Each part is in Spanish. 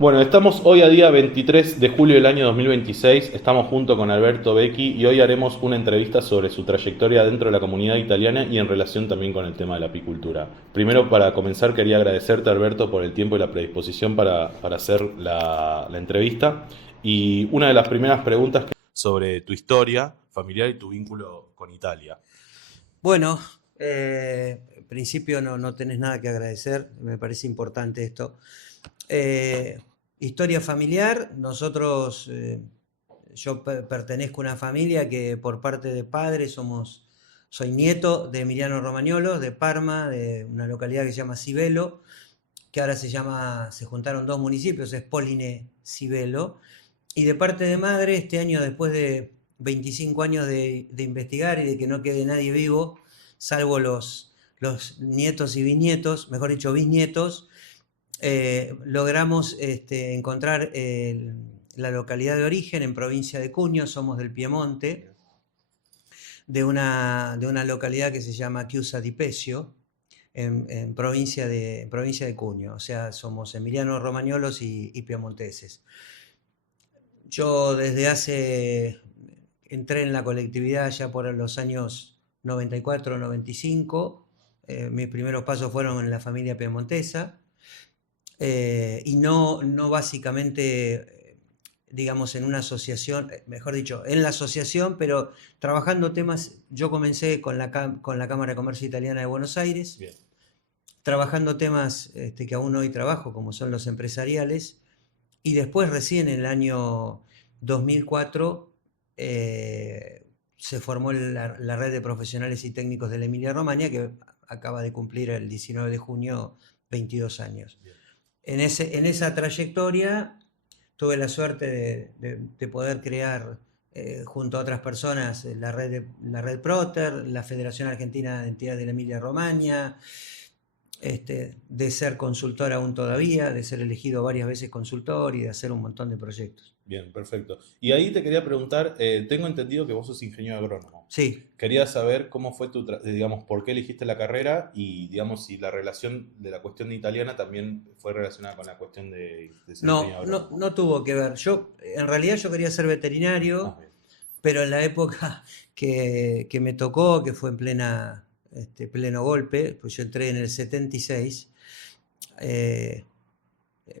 Bueno, estamos hoy a día 23 de julio del año 2026, estamos junto con Alberto Becchi y hoy haremos una entrevista sobre su trayectoria dentro de la comunidad italiana y en relación también con el tema de la apicultura. Primero, para comenzar, quería agradecerte, Alberto, por el tiempo y la predisposición para hacer la entrevista. Y una de las primeras preguntas sobre tu historia familiar y tu vínculo con Italia. Bueno, en principio no tenés nada que agradecer, me parece importante esto. Eh, Historia familiar, yo pertenezco a una familia que por parte de padre soy nieto de Emiliano Romagnolo, de Parma, de una localidad que se llama Civelo, que ahora se juntaron dos municipios, es Polline Civelo, y de parte de madre, este año, después de 25 años de investigar y de que no quede nadie vivo, salvo los nietos y bisnietos, mejor dicho, bisnietos, logramos encontrar la localidad de origen en provincia de Cuño, somos del Piemonte, de una localidad que se llama Chiusa di Pesio, en provincia de Cuño, o sea, somos emilianos romagnolos y piemonteses. Yo entré en la colectividad ya por los años 94, 95. Mis primeros pasos fueron en la familia piemontesa. Y no básicamente, digamos, en una asociación, mejor dicho, en la asociación, pero trabajando temas. Yo comencé con la Cámara de Comercio Italiana de Buenos Aires, Bien. trabajando temas que aún hoy trabajo, como son los empresariales. Y después, recién en el año 2004, se formó la red de profesionales y técnicos de la Emilia-Romagna, que acaba de cumplir el 19 de junio 22 años. Bien. En esa trayectoria tuve la suerte de poder crear, junto a otras personas, la red Proter, la Federación Argentina de Entidades de la Emilia-Romagna, de ser consultor aún todavía, de ser elegido varias veces consultor y de hacer un montón de proyectos. Bien, perfecto. Y ahí te quería preguntar, tengo entendido que vos sos ingeniero agrónomo. Sí, Quería saber cómo fue digamos, por qué elegiste la carrera y, digamos, si la relación de la cuestión de italiana también fue relacionada con la cuestión de ser ingeniero agrónomo. no tuvo que ver. En realidad yo quería ser Ah, veterinario, bien. pero en la época que me tocó, que fue en pleno golpe, pues yo entré en el 76. eh,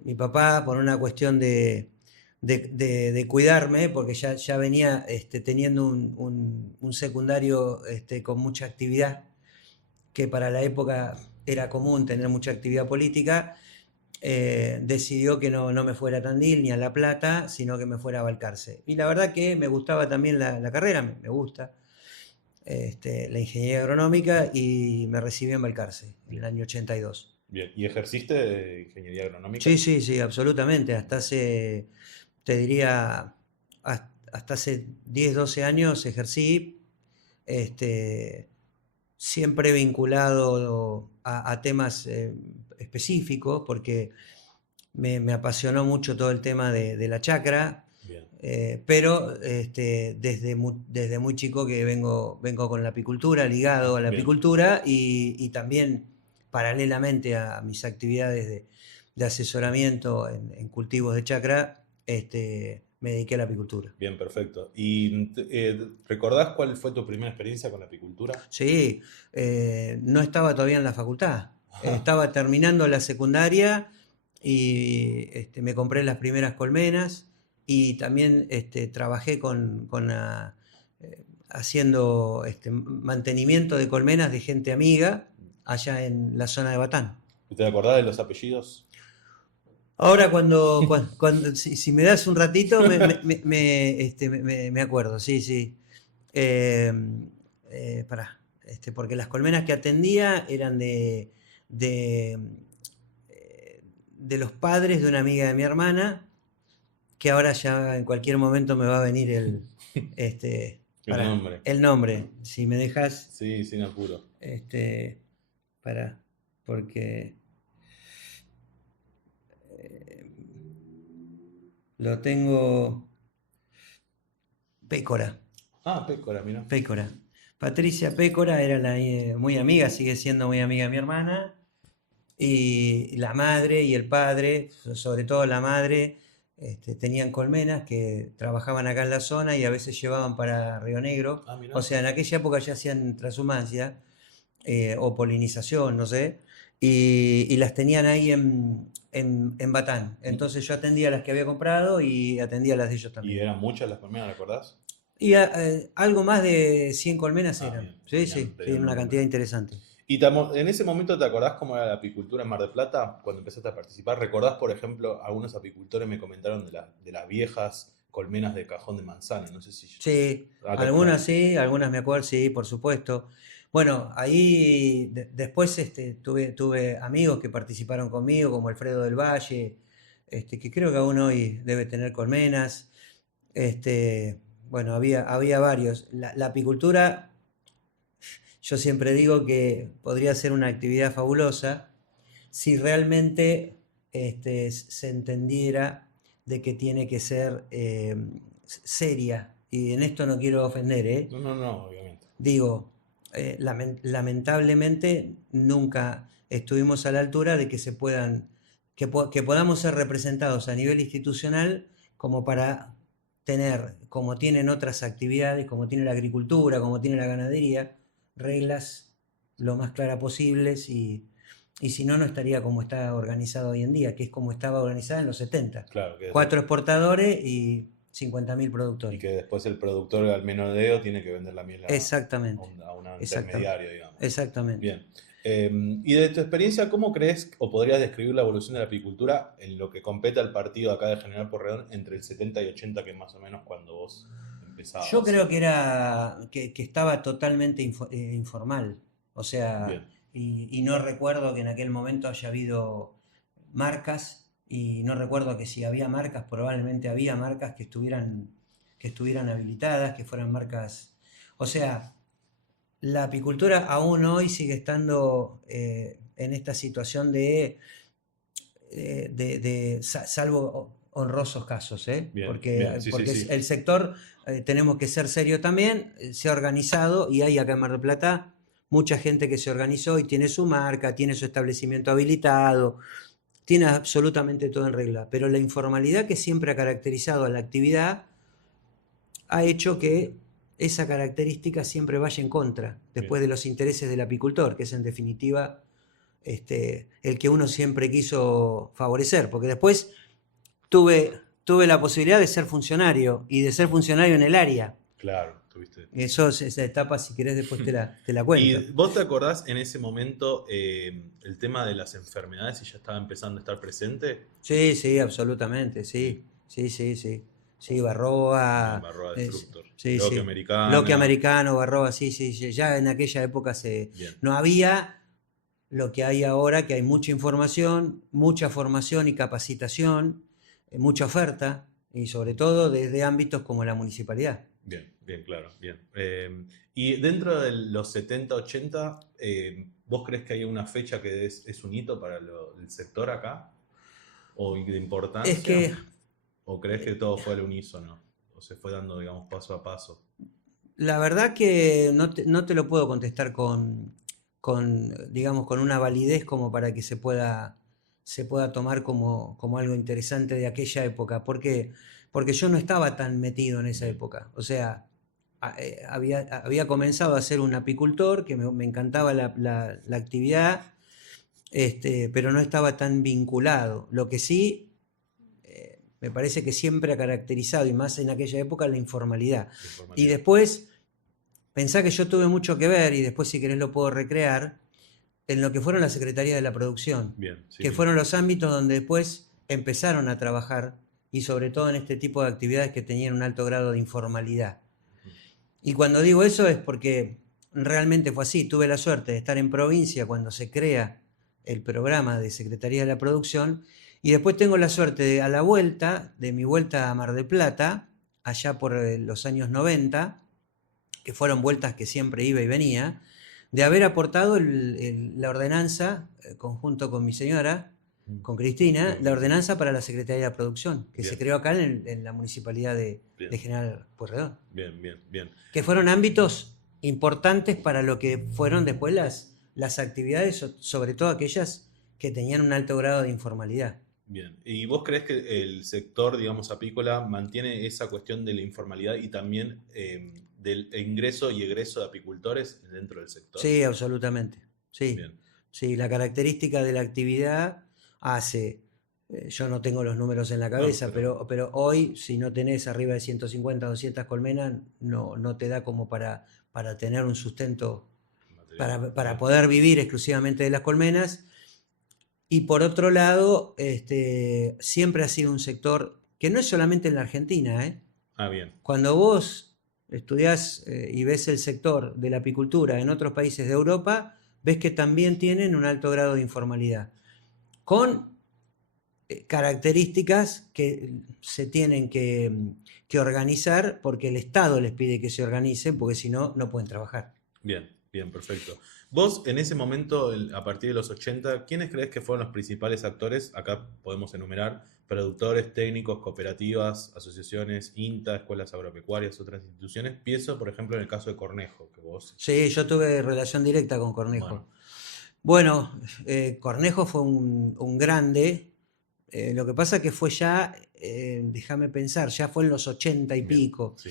Mi papá, por una cuestión de cuidarme, porque ya venía teniendo un secundario con mucha actividad, que para la época era común tener mucha actividad política. Decidió que no me fuera a Tandil ni a La Plata, sino que me fuera a Balcarce. Y la verdad que me gustaba también la carrera, me gusta, la ingeniería agronómica, y me recibí en Balcarce en el Bien. año 82. Bien. ¿Y ejerciste de ingeniería Sí, agronómica? sí, sí, absolutamente. Te diría, hasta hace 10, 12 años ejercí, este, siempre vinculado a temas específicos, porque me apasionó mucho todo el tema de la chacra. Bien. Pero desde muy chico que vengo con la apicultura, ligado a la Bien. apicultura, y también paralelamente a mis actividades de asesoramiento en cultivos de chacra, me dediqué a la apicultura. Bien, perfecto. ¿Y recordás cuál fue tu primera experiencia con la apicultura? Sí, no estaba todavía en la facultad, estaba terminando la secundaria, y me compré las primeras colmenas, y también trabajé haciendo mantenimiento de colmenas de gente amiga allá en la zona de Batán. ¿Te acordás de los apellidos? Ahora, si me das un ratito, me acuerdo, sí, sí. Eh, Pará, porque las colmenas que atendía eran de, de los padres de una amiga de mi hermana, que ahora ya en cualquier momento me va a venir El nombre. el nombre, si me dejas, Sí, sin apuro. este, para, porque eh, lo tengo. Pécora. Ah, Pécora, mira. Pécora. Patricia Pécora era muy amiga, sigue siendo muy amiga de mi hermana. Y la madre y el padre, sobre todo la madre, tenían colmenas que trabajaban acá en la zona y a veces llevaban para Río Negro. Ah, O mirá. sea, en aquella época ya hacían transhumancia o polinización, no sé, y las tenían ahí en Batán. Entonces yo atendía las que había comprado y atendía las de ellos ¿Y también. eran muchas las colmenas, recordás? Y algo más de 100 colmenas Ah, eran. bien, Sí, sí, sí, tenían un una número. cantidad interesante. ¿Y en ese momento te acordás cómo era la apicultura en Mar del Plata cuando empezaste a participar? ¿Recordás, por ejemplo, algunos apicultores me comentaron de las viejas colmenas de cajón de manzana? No sé si... Sí, Ah, ¿te algunas acordás? sí, algunas me acuerdo, sí, por supuesto. Bueno, ahí después tuve amigos que participaron conmigo, como Alfredo del Valle, que creo que aún hoy debe tener colmenas. Este, bueno, había varios. La apicultura, yo siempre digo que podría ser una actividad fabulosa si realmente se entendiera de que tiene que ser seria. Y en esto no quiero ofender, ¿eh? No, no, no, obviamente. Digo, lamentablemente nunca estuvimos a la altura de que que podamos ser representados a nivel institucional como para tener, como tienen otras actividades, como tiene la agricultura, como tiene la ganadería, reglas lo más claras posibles y si no, no estaría como está organizado hoy en día, que es como estaba organizada en los 70. Claro, que Cuatro exportadores y 50.000 y productores. que después el productor al menudeo tiene que vender la miel Exactamente, a un exactamente, intermediario, digamos. exactamente. Bien. Y de tu experiencia, ¿cómo crees o podrías describir la evolución de la apicultura en lo que compete al partido acá de General Porredón entre el 70 y 80, que es más o menos cuando vos Yo empezabas? creo que estaba totalmente informal, o sea, Bien, y no recuerdo que en aquel momento haya habido marcas, y no recuerdo que si había marcas, probablemente había marcas que estuvieran habilitadas, que fueran marcas, o sea, la apicultura aún hoy sigue estando en esta situación salvo honrosos casos, ¿eh? bien, Porque, bien, sí, sí, porque sí. el sector, tenemos que ser serio también, se ha organizado y hay acá en Mar del Plata mucha gente que se organizó y tiene su marca, tiene su establecimiento habilitado, tiene absolutamente todo en regla, pero la informalidad que siempre ha caracterizado a la actividad ha hecho que esa característica siempre vaya en contra, Bien. después de los intereses del apicultor, que es en definitiva el que uno siempre quiso favorecer, porque después tuve la posibilidad de ser funcionario y de ser funcionario en el área. Claro, tuviste. Eso, esa etapa, si querés, después te la cuento. ¿Y vos te acordás en ese momento el tema de las enfermedades si ya estaba empezando a estar presente? Sí, sí, absolutamente, Bien, sí, sí, sí, sí. Sí, bien, Barroa, Barroa de Fructor. sí, Bloque sí. Bloque Americana. americano, Barroa, sí, sí, sí. Ya en aquella época Bien, no había lo que hay ahora, que hay mucha información, mucha formación y capacitación, mucha oferta, y sobre todo desde ámbitos como la municipalidad. bien, bien, claro, bien. Y dentro de los 70, 80, ¿vos crees que hay una fecha que es un hito para el sector acá? ¿O de Es importancia? que ¿O crees que todo fue al unísono? ¿O se fue dando, digamos, paso a paso? la verdad que no te lo puedo contestar digamos, con una validez como para que se pueda tomar como algo interesante de aquella época, porque yo no estaba tan metido en esa Bien, época. O sea, había comenzado a ser un apicultor, que me encantaba la actividad, pero no estaba tan vinculado. Lo que sí, me parece que siempre ha caracterizado, y más en aquella época, la informalidad. la Y informalidad. después, pensá que yo tuve mucho que ver, y después si querés lo puedo recrear, en lo que fueron las secretarías de la producción, Bien, sí, que sí. fueron los ámbitos donde después empezaron a trabajar, y sobre todo en este tipo de actividades que tenían un alto grado de informalidad. Ujú. Y cuando digo eso es porque realmente fue así. Tuve la suerte de estar en provincia cuando se crea el programa de Secretaría de la Producción, y después tengo la suerte a la vuelta, de mi vuelta a Mar del Plata, allá por los años 90, que fueron vueltas que siempre iba y venía, de haber aportado la ordenanza, conjunto con mi señora, Mm. con Cristina, Con la Cristina. ordenanza para la Secretaría de la Producción, que se Bien, creó acá en la municipalidad bien, de General Pueyrredón, bien, bien, bien. que fueron ámbitos importantes para lo que fueron después las actividades, sobre todo aquellas que tenían un alto grado de informalidad. Bien. ¿Y vos crees que el sector, digamos, apícola mantiene esa cuestión de la informalidad y también del ingreso y egreso de apicultores dentro del sector? Sí, absolutamente. Sí, Bien. sí, la característica de la actividad hace, yo no tengo los números en la No, cabeza, pero hoy si no tenés arriba de 150 o 200 colmenas, no te da como para tener un sustento, material. para Bien. poder vivir exclusivamente de las colmenas. Y por otro lado, siempre ha sido un sector que no es solamente en la Argentina, ¿eh? Ah, bien. Cuando vos estudiás y ves el sector de la apicultura en otros países de Europa, ves que también tienen un alto grado de informalidad, con características que se tienen que organizar porque el Estado les pide que se organicen, porque si no, no pueden trabajar. Bien, bien, perfecto. Vos, en ese momento, a partir de los 80, ¿quiénes crees que fueron los principales actores? Acá podemos enumerar productores, técnicos, cooperativas, asociaciones, INTA, escuelas agropecuarias, otras instituciones. Pienso, por ejemplo, en el caso de Cornejo, que vos... Sí, yo tuve relación directa con Bueno, Cornejo. Bueno, Cornejo fue un grande. Lo que pasa que fue ya, déjame pensar, ya fue en los 80 y bien, pico. sí.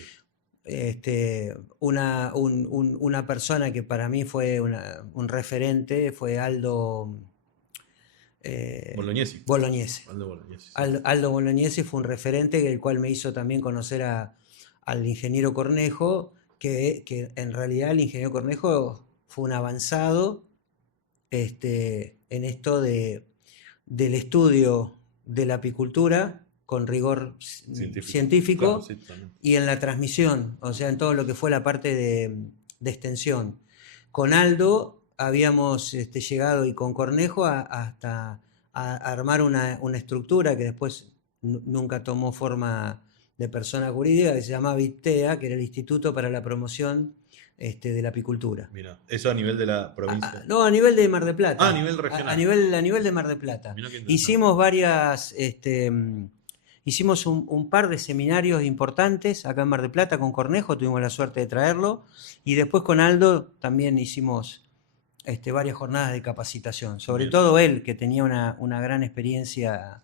Una persona que para mí fue un referente fue Aldo Bolognesi. Bolognese. Aldo Bolognesi, sí. Aldo Bolognese fue un referente, el cual me hizo también conocer al ingeniero Cornejo, que en realidad el ingeniero Cornejo fue un avanzado en esto del estudio de la apicultura con rigor Científico. Claro, científico sí, totalmente. y en la transmisión, o sea, en todo lo que fue la parte de extensión. Con Aldo habíamos llegado y con Cornejo hasta a armar una estructura que después nunca tomó forma de persona jurídica, que se llamaba IPTEA, que era el Instituto para la Promoción de la Apicultura. Mira, eso a nivel de la provincia. No, a nivel de Mar del Ah, a Plata. nivel regional. A nivel de Mar del Plata. Mira qué interesante. Hicimos hicimos un par de seminarios importantes acá en Mar del Plata con Cornejo, tuvimos la suerte de traerlo. Y después con Aldo también hicimos varias jornadas de capacitación. Sobre Bien. todo él, que tenía una gran experiencia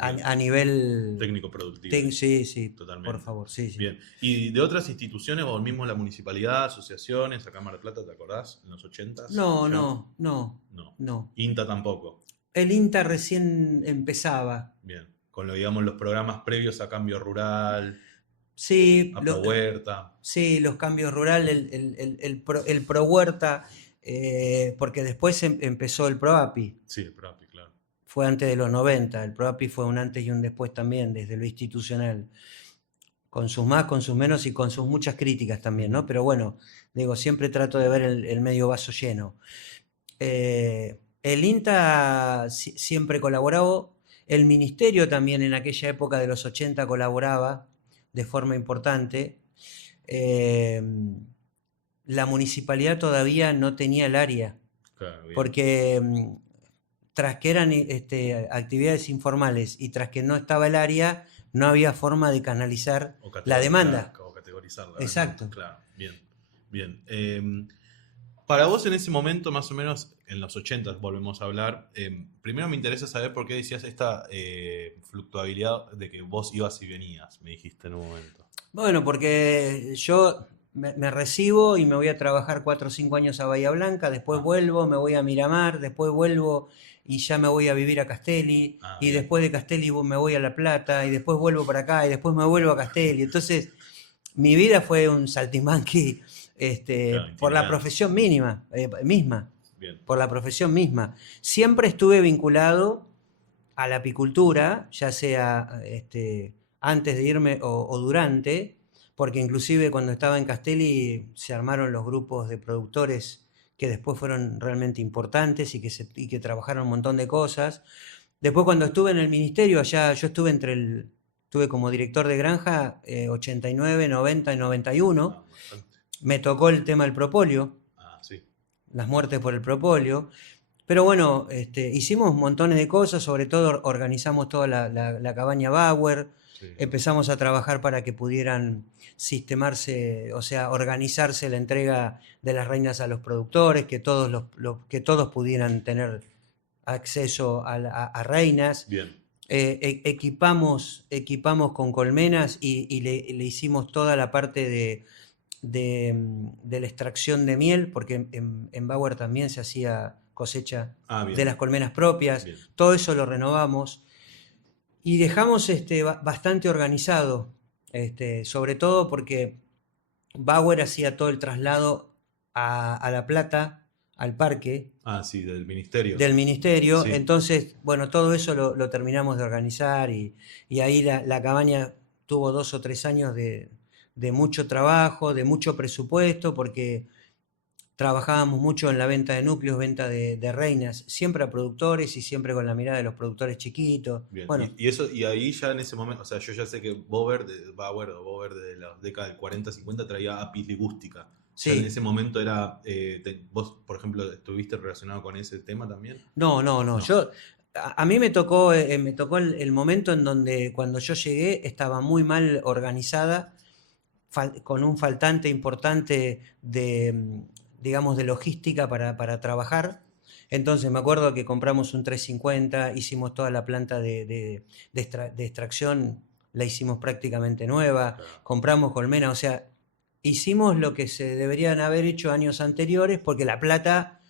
a nivel Técnico productivo. Sí, sí, Totalmente. por favor, sí, sí. Bien. ¿Y de otras instituciones o mismo la municipalidad, asociaciones, acá en Mar del Plata, te acordás? En los 80s. No, ¿Ya? no, no, No. no. INTA tampoco. El INTA recién empezaba. Bien. Con lo, digamos, los programas previos a Cambio Rural, Sí, a Pro Huerta. sí, los cambios rurales, el Pro Huerta, porque después empezó el ProAPI. Sí, el PROAPI, claro. Fue antes de los 90. El ProAPI fue un antes y un después también, desde lo institucional. Con sus más, con sus menos y con sus muchas críticas también, ¿no? Pero bueno, digo, siempre trato de ver el medio vaso lleno. El INTA siempre colaboró, el ministerio también en aquella época de los 80 colaboraba de forma importante. La municipalidad todavía no tenía el área, Claro, bien. porque tras que eran actividades informales y tras que no estaba el área, no había forma de canalizar la demanda. O categorizarla. Exacto. Claro, bien. Bien. Para vos en ese momento, más o menos en los 80 volvemos a hablar, primero me interesa saber por qué decías esta fluctuabilidad de que vos ibas y venías, me dijiste en un momento. Bueno, porque yo me recibo y me voy a trabajar 4 o 5 años a Bahía Blanca, después vuelvo, me voy a Miramar, después vuelvo y ya me voy a vivir a Castelli, y bien. después de Castelli me voy a La Plata, y después vuelvo para acá, y después me vuelvo a Castelli. Entonces, mi vida fue un saltimbanqui Claro, por la itinerante. profesión misma, Bien. por la profesión misma. Siempre estuve vinculado a la apicultura, ya sea antes de irme o durante, porque inclusive cuando estaba en Castelli se armaron los grupos de productores que después fueron realmente importantes y que trabajaron un montón de cosas. Después cuando estuve en el ministerio, allá yo estuve como director de granja 89, 90 y 91. Me tocó el tema del propóleo, Sí. las muertes por el propóleo. Pero bueno, hicimos montones de cosas, sobre todo organizamos toda la cabaña Bauer, Sí. empezamos a trabajar para que pudieran sistemarse, o sea, organizarse la entrega de las reinas a los productores, que todos pudieran tener acceso a reinas. Bien. Equipamos con colmenas y le hicimos toda la parte de la extracción de miel, porque en Bauer también se hacía cosecha de las colmenas propias. Bien. Todo eso lo renovamos y dejamos bastante organizado, sobre todo porque Bauer hacía todo el traslado a La Plata, al parque. Ah, sí, del ministerio. Del ministerio, Sí. Entonces, bueno, todo eso lo terminamos de organizar y ahí la cabaña tuvo 2 o 3 años de mucho trabajo, de mucho presupuesto, porque trabajábamos mucho en la venta de núcleos, venta de reinas, siempre a productores y siempre con la mirada de los productores chiquitos. Bien. Bueno, Y ahí ya en ese momento, o sea, yo ya sé que Bauer de la década del 40-50 traía apis ligústica. Ya en sí. ese momento era, vos, por ejemplo, ¿estuviste relacionado con ese tema también? No. No. A mí me tocó el momento en donde cuando yo llegué estaba muy mal organizada, con un faltante importante digamos, de logística para trabajar. Entonces me acuerdo que compramos un 350, hicimos toda la planta de extracción, la hicimos prácticamente nueva, Claro. compramos colmena, o sea, hicimos lo que se deberían haber hecho años anteriores, porque la plata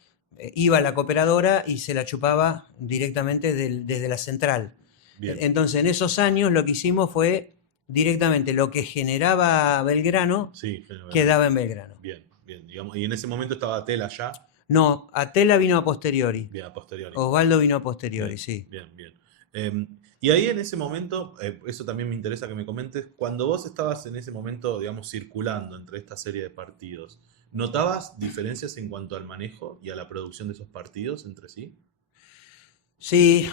iba a la cooperadora y se la chupaba directamente desde la central. Bien. Entonces en esos años lo que hicimos fue directamente lo que generaba Belgrano, Sí, quedaba en Belgrano. bien, digamos, y en ese momento estaba Tela ya. No, Atela vino a posteriori. Bien, a posteriori. Osvaldo vino a posteriori, Bien, sí. bien. Y ahí en ese momento, eso también me interesa que me comentes, cuando vos estabas en ese momento, digamos, circulando entre esta serie de partidos, ¿notabas diferencias en cuanto al manejo y a la producción de esos partidos entre sí? Sí.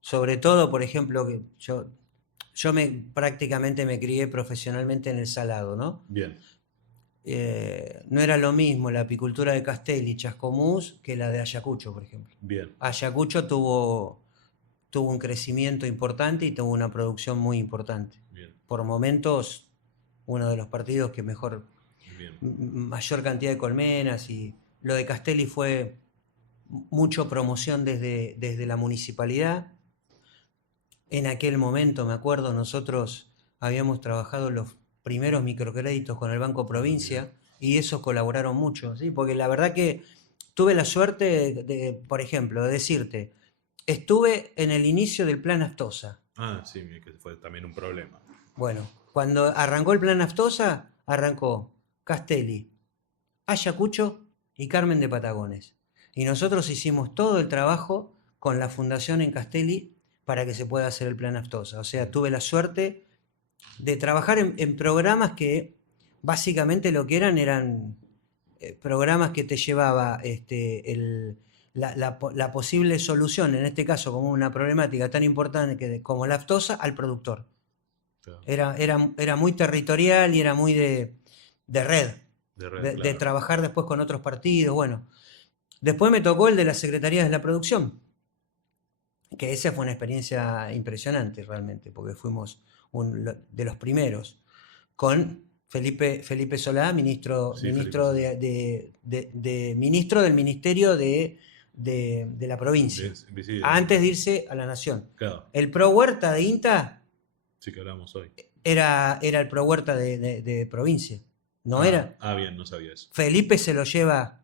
Sobre todo, por ejemplo, que yo prácticamente me crié profesionalmente en el salado, ¿no? Bien. No era lo mismo la apicultura de Castelli y Chascomús que la de Ayacucho, por ejemplo. Bien. Ayacucho tuvo un crecimiento importante y tuvo una producción muy importante. Bien. Por momentos, uno de los partidos que mayor cantidad de colmenas, y lo de Castelli fue mucho promoción desde la municipalidad. En aquel momento, me acuerdo, nosotros habíamos trabajado los primeros microcréditos con el Banco Provincia y esos colaboraron mucho, ¿sí? Porque la verdad que tuve la suerte por ejemplo, de decirte, estuve en el inicio del Plan Aftosa. Ah, sí, que fue también un problema. Bueno, cuando arrancó el Plan Aftosa, arrancó Castelli, Ayacucho y Carmen de Patagones. Y nosotros hicimos todo el trabajo con la fundación en Castelli para que se pueda hacer el Plan Aftosa. O sea, tuve la suerte de trabajar en programas que básicamente lo que eran programas que te llevaba la posible solución, en este caso como una problemática tan importante como la aftosa, al productor. Claro. Era muy territorial y era muy de red. De trabajar después con otros partidos. Bueno, después me tocó el de las secretarías de la producción, que esa fue una experiencia impresionante realmente, porque fuimos de los primeros, con Felipe Solá, ministro ministro del Ministerio de la provincia, antes de irse a la Nación. Claro. El pro Huerta de INTA, sí, que hablamos hoy, era el pro Huerta de provincia. No era. Ah, bien, no sabía eso. Felipe se lo lleva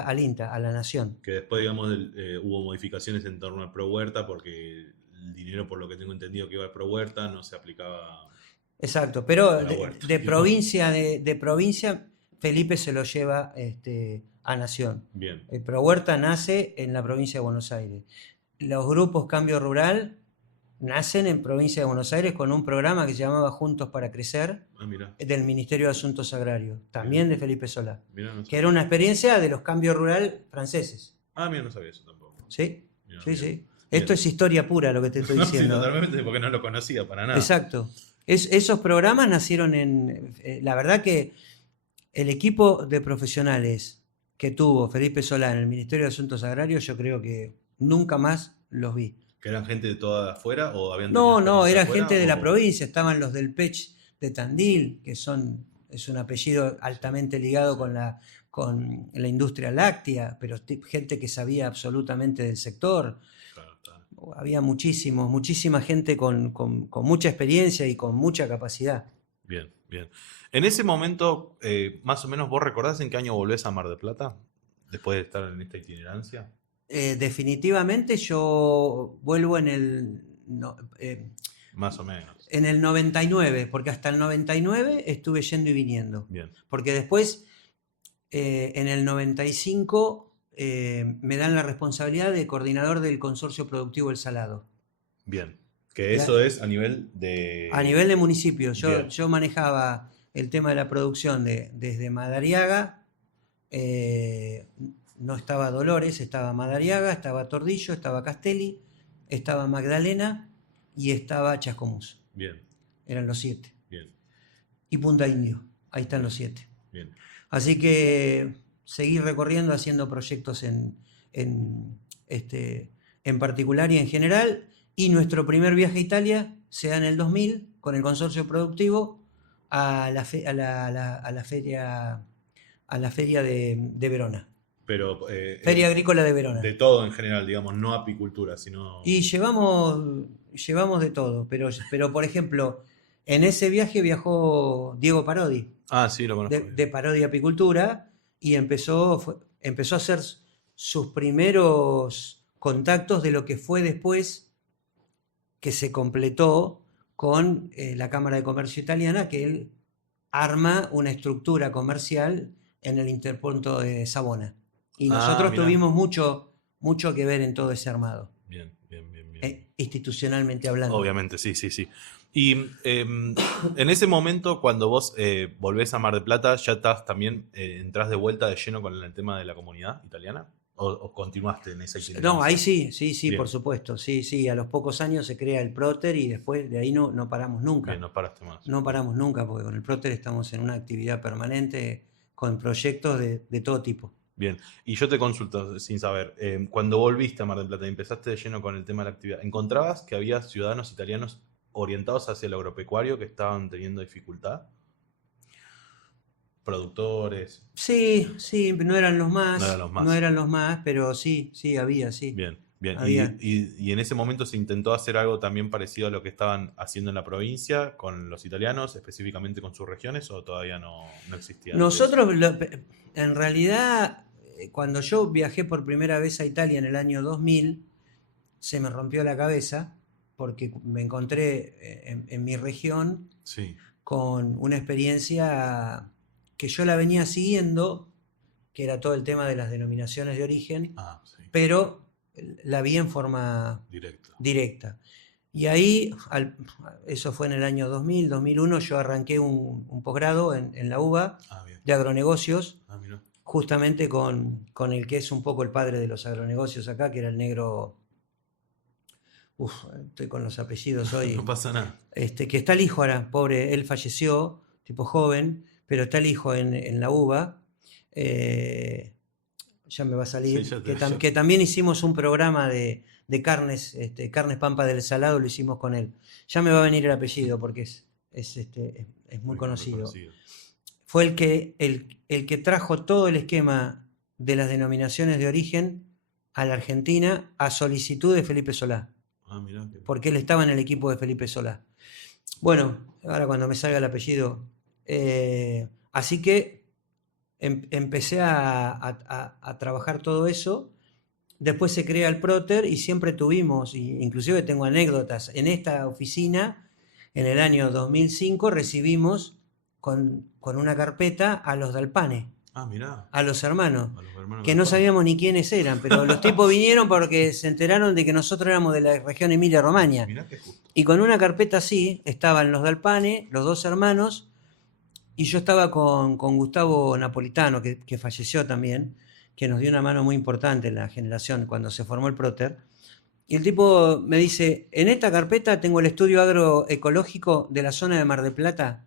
al INTA, a la Nación. Que después, digamos, hubo modificaciones en torno al Pro Huerta porque el dinero, por lo que tengo entendido, que iba al Pro Huerta no se aplicaba. Exacto, pero de provincia, Felipe se lo lleva a Nación. Bien. El Pro Huerta nace en la provincia de Buenos Aires. Los grupos Cambio Rural nacen en provincia de Buenos Aires con un programa que se llamaba Juntos para Crecer, del Ministerio de Asuntos Agrarios, también de Felipe Solá, que era una experiencia de los cambios rural franceses. Ah, mira, no sabía eso tampoco. Sí, sí. Esto es historia pura lo que te estoy diciendo. Sí, totalmente, porque no lo conocía para nada. Exacto. Esos programas nacieron la verdad que el equipo de profesionales que tuvo Felipe Solá en el Ministerio de Asuntos Agrarios, yo creo que nunca más los vi. ¿Que eran gente de toda afuera o habían No, era gente de la provincia. Estaban los del Pech de Tandil, que es un apellido altamente ligado con la con la industria láctea, pero gente que sabía absolutamente del sector. Claro, claro. Había muchísima gente con mucha experiencia y con mucha capacidad. Bien, bien. En ese momento, más o menos, ¿vos recordás en qué año volvés a Mar del Plata? Después de estar en esta itinerancia. Definitivamente yo vuelvo en el... Más o menos. En el 99, porque hasta el 99 estuve yendo y viniendo. Bien. Porque después, en el 95, me dan la responsabilidad de coordinador del Consorcio Productivo El Salado. Bien. Que eso es a nivel de... A nivel de municipio. Bien. Yo manejaba el tema de la producción desde Madariaga. No estaba Dolores, estaba Madariaga, estaba Tordillo, estaba Castelli, estaba Magdalena y estaba Chascomús. Bien. Eran los 7. Bien. Y Punta Indio. Ahí están los 7. Bien. Así que seguí recorriendo, haciendo proyectos en particular y en general. Y nuestro primer viaje a Italia se da en el 2000 con el consorcio productivo a la feria de Verona. Pero, Feria Agrícola de Verona. De todo en general, digamos, no apicultura, sino... Y llevamos de todo, pero por ejemplo, en ese viaje viajó Diego Parodi. Ah, sí, lo conozco. De Parodi Apicultura, y empezó a hacer sus primeros contactos de lo que fue después que se completó con la Cámara de Comercio Italiana, que él arma una estructura comercial en el Interpunto de Savona. Y nosotros tuvimos mucho que ver en todo ese armado. Bien. Institucionalmente hablando. Obviamente, sí. Y en ese momento, cuando vos volvés a Mar del Plata, ¿ya estás también, entrás de vuelta de lleno con el tema de la comunidad italiana? ¿O continuaste en esa itinerancia? No, ahí sí, Bien. por supuesto. Sí, a los pocos años se crea el Proter y después de ahí no paramos nunca. Bien, no paraste más. No paramos nunca, porque con el Proter estamos en una actividad permanente con proyectos de todo tipo. Bien, y yo te consulto sin saber, cuando volviste a Mar del Plata y empezaste de lleno con el tema de la actividad, ¿encontrabas que había ciudadanos italianos orientados hacia el agropecuario que estaban teniendo dificultad? ¿Productores? Sí, no eran los más. No eran los más. Pero sí, había, sí. Bien. Había. Y en ese momento se intentó hacer algo también parecido a lo que estaban haciendo en la provincia con los italianos, específicamente con sus regiones, o todavía no existía? Nosotros, en realidad, cuando yo viajé por primera vez a Italia en el año 2000, se me rompió la cabeza porque me encontré en mi región con una experiencia que yo la venía siguiendo, que era todo el tema de las denominaciones de origen, pero la vi en forma directa. Y ahí, eso fue en el año 2000, 2001, yo arranqué un posgrado en la UBA de agronegocios, justamente con el que es un poco el padre de los agronegocios acá, que era el negro... estoy con los apellidos hoy. No pasa nada. Que está el hijo ahora, pobre, él falleció, tipo joven, pero está el hijo en la UBA. Ya me va a salir. Que también hicimos un programa de carnes, carnes Pampa del Salado, lo hicimos con él. Ya me va a venir el apellido porque es muy conocido. Fue el que trajo todo el esquema de las denominaciones de origen a la Argentina a solicitud de Felipe Solá. Mirá. Porque él estaba en el equipo de Felipe Solá. Bueno, ahora cuando me salga el apellido. Así que empecé a trabajar todo eso. Después se crea el Proter y siempre tuvimos, inclusive tengo anécdotas, en esta oficina, en el año 2005, recibimos con una carpeta a los Dalpane. Mirá. A los hermanos, que Dalpane. no sabíamos ni quiénes eran, pero los tipos vinieron porque se enteraron de que nosotros éramos de la región Emilia-Romagna. Mirá qué justo. Y con una carpeta así estaban los Dalpane, los dos hermanos, y yo estaba con Gustavo Napolitano, que falleció también, que nos dio una mano muy importante en la generación cuando se formó el Proter. Y el tipo me dice, en esta carpeta tengo el estudio agroecológico de la zona de Mar del Plata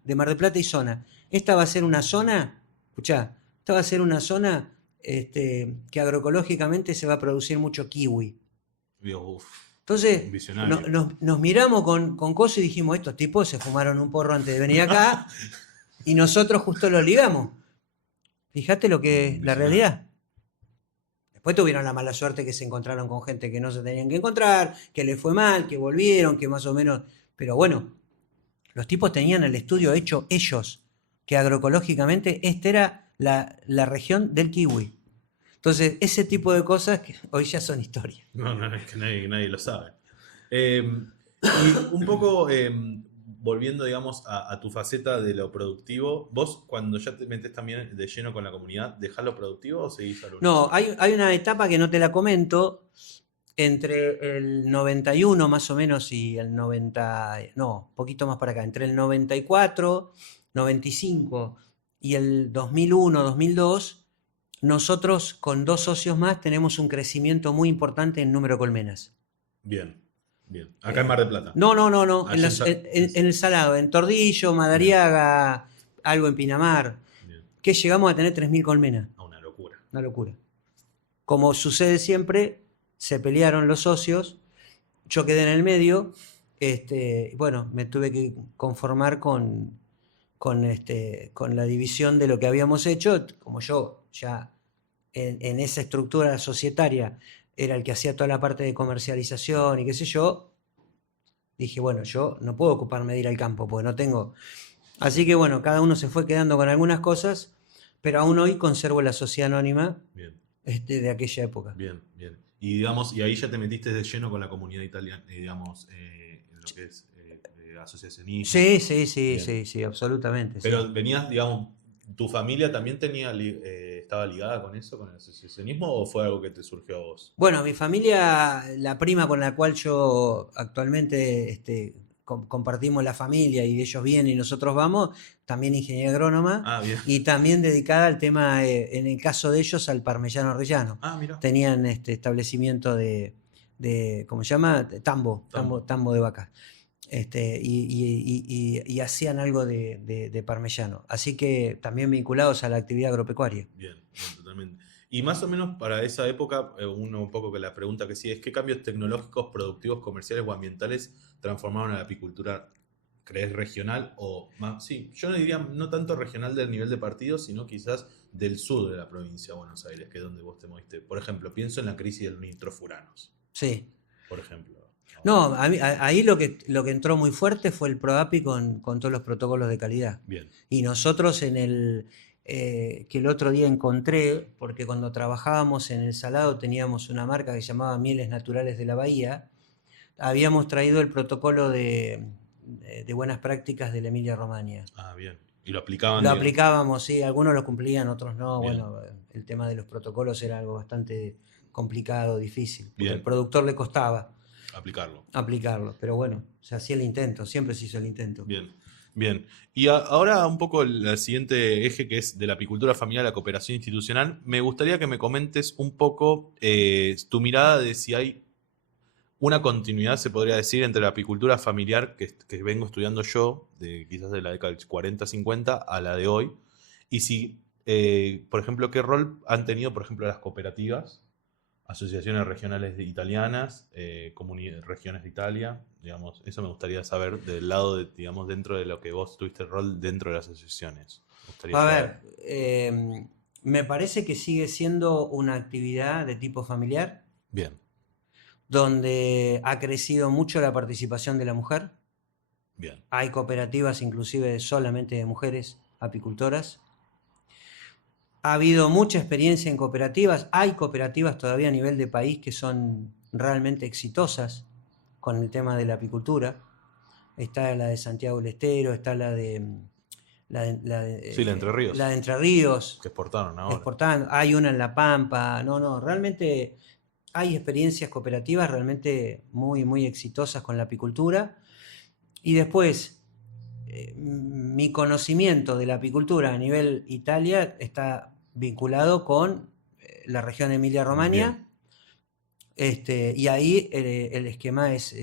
y zona. Esta va a ser una zona, escuchá, esta va a ser una zona que agroecológicamente se va a producir mucho kiwi. Entonces nos miramos con Coso y dijimos, estos tipos se fumaron un porro antes de venir acá y nosotros justo lo ligamos. Fíjate lo que es la Impresionante. realidad. Después tuvieron la mala suerte que se encontraron con gente que no se tenían que encontrar, que les fue mal, que volvieron, que más o menos... Pero bueno, los tipos tenían el estudio hecho ellos, que agroecológicamente esta era la región del kiwi. Entonces, ese tipo de cosas que hoy ya son historia. No, es que nadie lo sabe. Eh, y un poco volviendo, digamos, a tu faceta de lo productivo, vos cuando ya te metes también de lleno con la comunidad, ¿dejás lo productivo o seguís a lo No, unísono? hay una etapa que no te la comento, entre el 91 más o menos y el 90, no, poquito más para acá, entre el 94, 95 y el 2001, 2002, nosotros con 2 socios más tenemos un crecimiento muy importante en número de colmenas. Bien, bien. Acá en Mar del Plata. No, no, no, no, Allá en el Salado, en Tordillo, Bien, Madariaga, algo en Pinamar, bien. que llegamos a tener 3.000 colmenas, Ah, una locura. una locura. Como sucede siempre, se pelearon los socios, yo quedé en el medio, bueno, me tuve que conformar con la división de lo que habíamos hecho, como yo ya en esa estructura societaria era el que hacía toda la parte de comercialización y qué sé yo, dije, bueno, yo no puedo ocuparme de ir al campo, porque no tengo... Así que bueno, cada uno se fue quedando con algunas cosas, pero aún hoy conservo la sociedad anónima Bien, de aquella época. bien, bien. Y digamos, y ahí ya te metiste de lleno con la comunidad italiana, digamos, en lo que es asociacionismo. Sí, sí, sí, Bien. sí, sí, absolutamente, sí. Pero venías, digamos, ¿tu familia también estaba ligada con eso, con el asociacionismo, o fue algo que te surgió a vos? Bueno, mi familia, la prima con la cual yo actualmente compartimos la familia y ellos vienen y nosotros vamos, también ingeniera agrónoma Ah, bien. y también dedicada al tema, en el caso de ellos, al parmellano rellano. Ah, mira. Tenían este establecimiento ¿cómo se llama? Tambo de vacas. Y hacían algo de parmellano. Así que también vinculados a la actividad agropecuaria. Bien, bien, totalmente. Y más o menos para esa época, uno un poco que la pregunta que sí es, ¿qué cambios tecnológicos, productivos, comerciales o ambientales transformaron a la apicultura, crees, regional o más? Sí, yo no diría no tanto regional del nivel de partido, sino quizás del sur de la provincia de Buenos Aires, que es donde vos te moviste. Por ejemplo, pienso en la crisis de los nitrofuranos, Sí. por ejemplo. No, ahí lo que entró muy fuerte fue el PROAPI con todos los protocolos de calidad. Bien, Y nosotros que el otro día encontré, porque cuando trabajábamos en el Salado teníamos una marca que se llamaba Mieles Naturales de la Bahía, habíamos traído el protocolo de buenas prácticas de la Emilia Romagna. bien. Y lo aplicaban, Lo digamos. aplicábamos, sí, algunos lo cumplían, otros no. Bien, Bueno, el tema de los protocolos era algo bastante complicado, difícil, porque al bien, productor le costaba aplicarlo. aplicarlo, pero bueno, se hacía el intento, siempre se hizo el intento. Bien, bien. Y ahora un poco el siguiente eje que es de la apicultura familiar a la cooperación institucional. Me gustaría que me comentes un poco tu mirada de si hay una continuidad, se podría decir, entre la apicultura familiar que vengo estudiando yo, quizás de la década del 40-50 a la de hoy. Y si, por ejemplo, qué rol han tenido, por ejemplo, las cooperativas, asociaciones regionales italianas, regiones de Italia, digamos, eso me gustaría saber del lado de, digamos, dentro de lo que vos tuviste el rol dentro de las asociaciones. Me gustaría A saber. ver, me parece que sigue siendo una actividad de tipo familiar, Bien, donde ha crecido mucho la participación de la mujer. bien, Hay cooperativas inclusive solamente de mujeres apicultoras. Ha habido mucha experiencia en cooperativas. Hay cooperativas todavía a nivel de país que son realmente exitosas con el tema de la apicultura. Está la de Santiago del Estero, está la de sí, la Entre Ríos, la de Entre Ríos, que exportaron ahora. exportando. Hay una en La Pampa. No, realmente hay experiencias cooperativas realmente muy, muy exitosas con la apicultura. Y después, mi conocimiento de la apicultura a nivel Italia está vinculado con la región de Emilia-Romagna. Y ahí el esquema es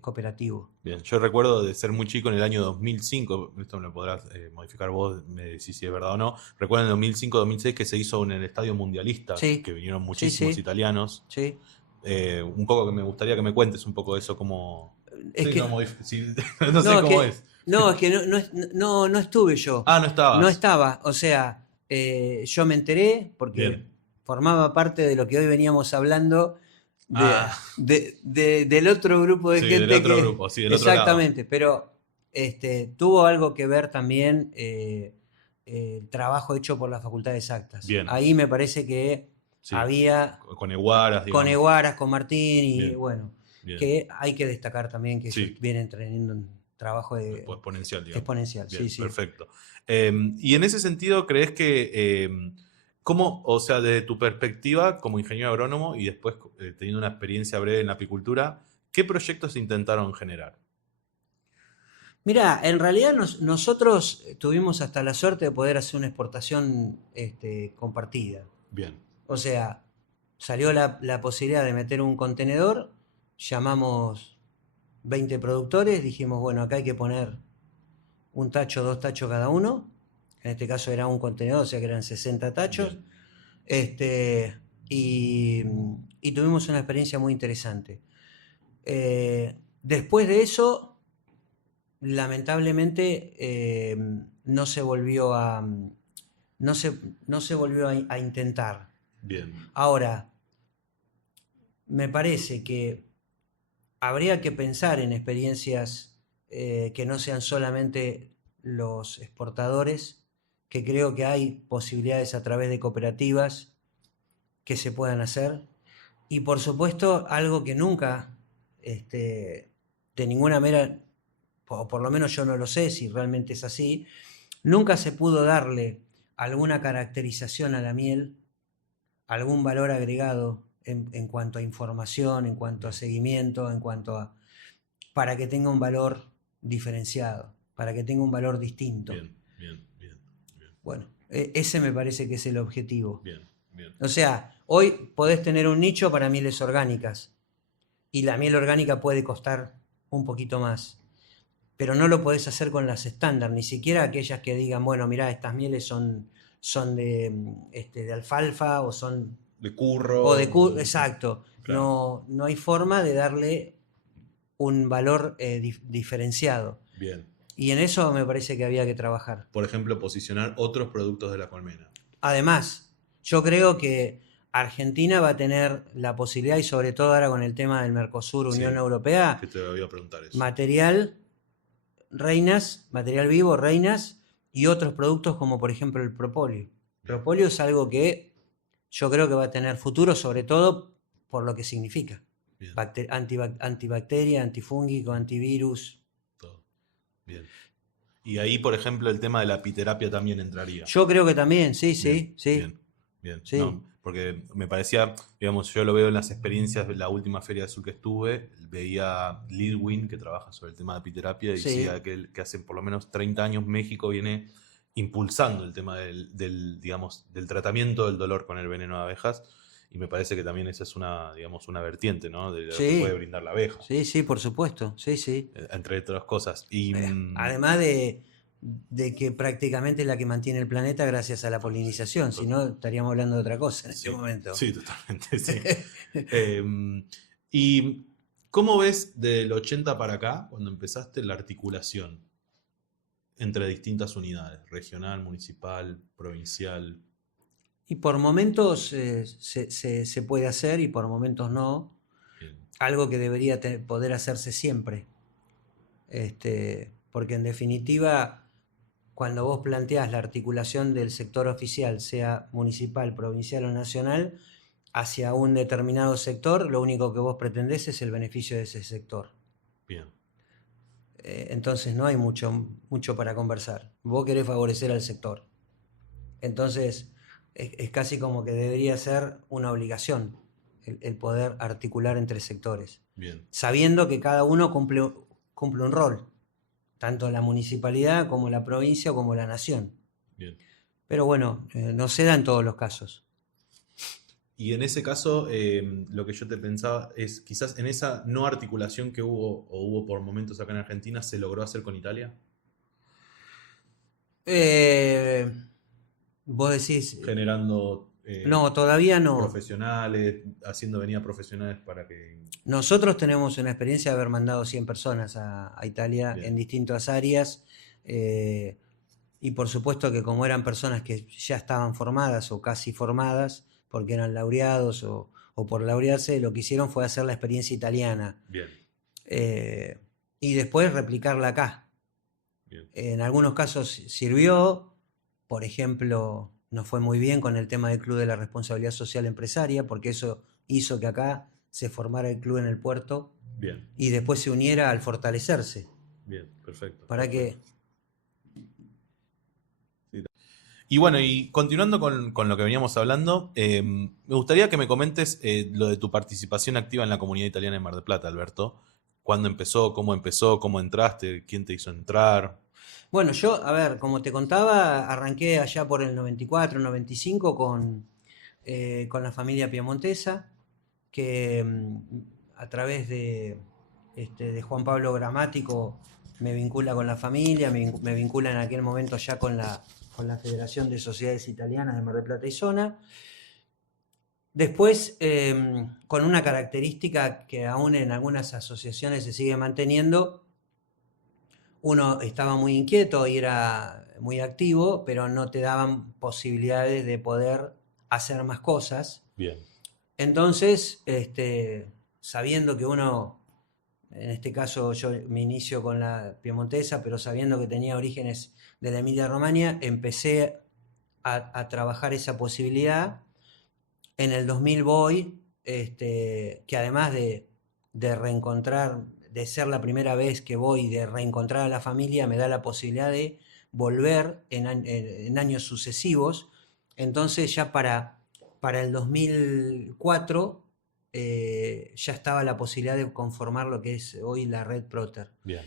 cooperativo. Bien, yo recuerdo de ser muy chico en el año 2005, esto me lo podrás modificar vos, me decís si es verdad o no. Recuerdo en el 2005-2006 que se hizo en el Estadio Mundialista, Sí, que vinieron sí, muchísimos sí, italianos. sí. Un poco que me gustaría que me cuentes un poco de eso, como... Es Sí, que, no, no sé no, cómo es. es que no estuve yo. Ah, no No estabas. estaba, o sea, Yo me enteré porque Bien. formaba parte de lo que hoy veníamos hablando Ah, del otro grupo de sí, del gente otro que... grupo, sí, del otro lado. Exactamente, pero tuvo algo que ver también el trabajo hecho por la Facultad de Exactas. Bien, Ahí me parece que sí. había Con Eguaras, con digamos. Eguaras, con Martín y Bien, bueno, bien. que hay que destacar también que ellos Sí, vienen teniendo un trabajo exponencial, digamos. exponencial, sí, Bien, sí. perfecto. Y en ese sentido, ¿crees que, cómo, o sea, desde tu perspectiva como ingeniero agrónomo y después teniendo una experiencia breve en la apicultura, qué proyectos intentaron generar? Mira, en realidad nosotros tuvimos hasta la suerte de poder hacer una exportación compartida. Bien, O sea, salió la posibilidad de meter un contenedor, llamamos 20 productores, dijimos, bueno, acá hay que poner un tacho, dos tachos cada uno. En este caso era un contenedor, o sea que eran 60 tachos. bien, Este, y, y tuvimos una experiencia muy interesante. Después de eso, lamentablemente no se volvió no se, no se volvió a intentar. bien, Ahora, me parece que habría que pensar en experiencias que no sean solamente los exportadores, que creo que hay posibilidades a través de cooperativas que se puedan hacer. Y por supuesto, algo que nunca, de ninguna manera, o por lo menos yo no lo sé si realmente es así, nunca se pudo darle alguna caracterización a la miel, algún valor agregado en cuanto a información, en cuanto a bien, seguimiento, en cuanto a... para que tenga un valor diferenciado, para que tenga un valor distinto. bien, bien, bien, bien, Bueno, ese me parece que es el objetivo. bien, bien, O sea, hoy podés tener un nicho para mieles orgánicas y la miel orgánica puede costar un poquito más, pero no lo podés hacer con las estándar, ni siquiera aquellas que digan, bueno, mirá, estas mieles son de alfalfa o son... de curro, O de... Exacto, claro, no hay forma de darle un valor diferenciado. bien. Y en eso me parece que había que trabajar. Por ejemplo, posicionar otros productos de la colmena. Además, yo creo que Argentina va a tener la posibilidad, y sobre todo ahora con el tema del Mercosur, Unión Sí, Europea, que te voy a preguntar eso. material, reinas, material vivo, reinas, y otros productos como por ejemplo el propóleo. El Bien, propóleo es algo que yo creo que va a tener futuro, sobre todo por lo que significa. bien, Antibacteria, antifúngico, antivirus. todo. Bien. Y ahí, por ejemplo, el tema de la apiterapia también entraría. Yo creo que también, sí, Bien, sí, sí, bien, bien. sí, No, porque me parecía, digamos, yo lo veo en las experiencias de la última Feria Azul que estuve, veía Lidwin, que trabaja sobre el tema de apiterapia, y sí. decía que hace por lo menos 30 años México viene impulsando el tema digamos, del tratamiento del dolor con el veneno de abejas, y me parece que también esa es una, digamos, una vertiente, ¿no? De lo que puede Sí, brindar la abeja, sí, sí, por supuesto, sí, sí. entre otras cosas. Y, Además de que prácticamente es la que mantiene el planeta gracias a la sí, polinización, si no estaríamos hablando de otra cosa en este sí, momento. sí, totalmente, sí. ¿Y cómo ves del 80 para acá, cuando empezaste la articulación entre distintas unidades, regional, municipal, provincial? Y por momentos se puede hacer y por momentos no. Bien, Algo que debería poder hacerse siempre. Porque en definitiva, cuando vos planteás la articulación del sector oficial, sea municipal, provincial o nacional, hacia un determinado sector, lo único que vos pretendés es el beneficio de ese sector. bien, Entonces no hay mucho para conversar. Vos querés favorecer al sector. Entonces es casi como que debería ser una obligación el poder articular entre sectores, bien, sabiendo que cada uno cumple un rol, tanto la municipalidad como la provincia como la nación. bien. Pero bueno, no se da en todos los casos. Y en ese caso, lo que yo te pensaba es, quizás en esa no articulación que hubo, o hubo por momentos acá en Argentina, ¿se logró hacer con Italia? Eh, Vos decís, Generando no, todavía no. profesionales, haciendo venir a profesionales para que... Nosotros tenemos una experiencia de haber mandado 100 personas a Italia en Bien, distintas áreas. Y por supuesto que como eran personas que ya estaban formadas o casi formadas, porque eran laureados o por laurearse, lo que hicieron fue hacer la experiencia italiana. Bien, eh, y después replicarla acá. bien. En algunos casos sirvió, por ejemplo, nos fue muy bien con el tema del Club de la Responsabilidad Social Empresaria, porque eso hizo que acá se formara el club en el puerto Bien, y después se uniera al fortalecerse. bien, perfecto. Para perfecto. que, Y bueno, y continuando con lo que veníamos hablando, me gustaría que me comentes lo de tu participación activa en la comunidad italiana en Mar del Plata, Alberto. ¿Cuándo empezó, cómo entraste, quién te hizo entrar? bueno, yo, a ver, como te contaba, arranqué allá por el 94, 95 con la familia piemontesa, que a través de Juan Pablo Gramático me vincula con la familia, me vincula en aquel momento ya con la Federación de Sociedades Italianas de Mar del Plata y Zona. Después, con una característica que aún en algunas asociaciones se sigue manteniendo, uno estaba muy inquieto y era muy activo, pero no te daban posibilidades de poder hacer más cosas. Bien, Entonces, sabiendo que uno, en este caso yo me inicio con la piemontesa, pero sabiendo que tenía orígenes de la Emilia-Romagna, empecé a trabajar esa posibilidad. En el 2000 voy, que además de reencontrar, de ser la primera vez que voy, de reencontrar a la familia, me da la posibilidad de volver en años sucesivos. Entonces ya para el 2004 ya estaba la posibilidad de conformar lo que es hoy la red Proter, bien,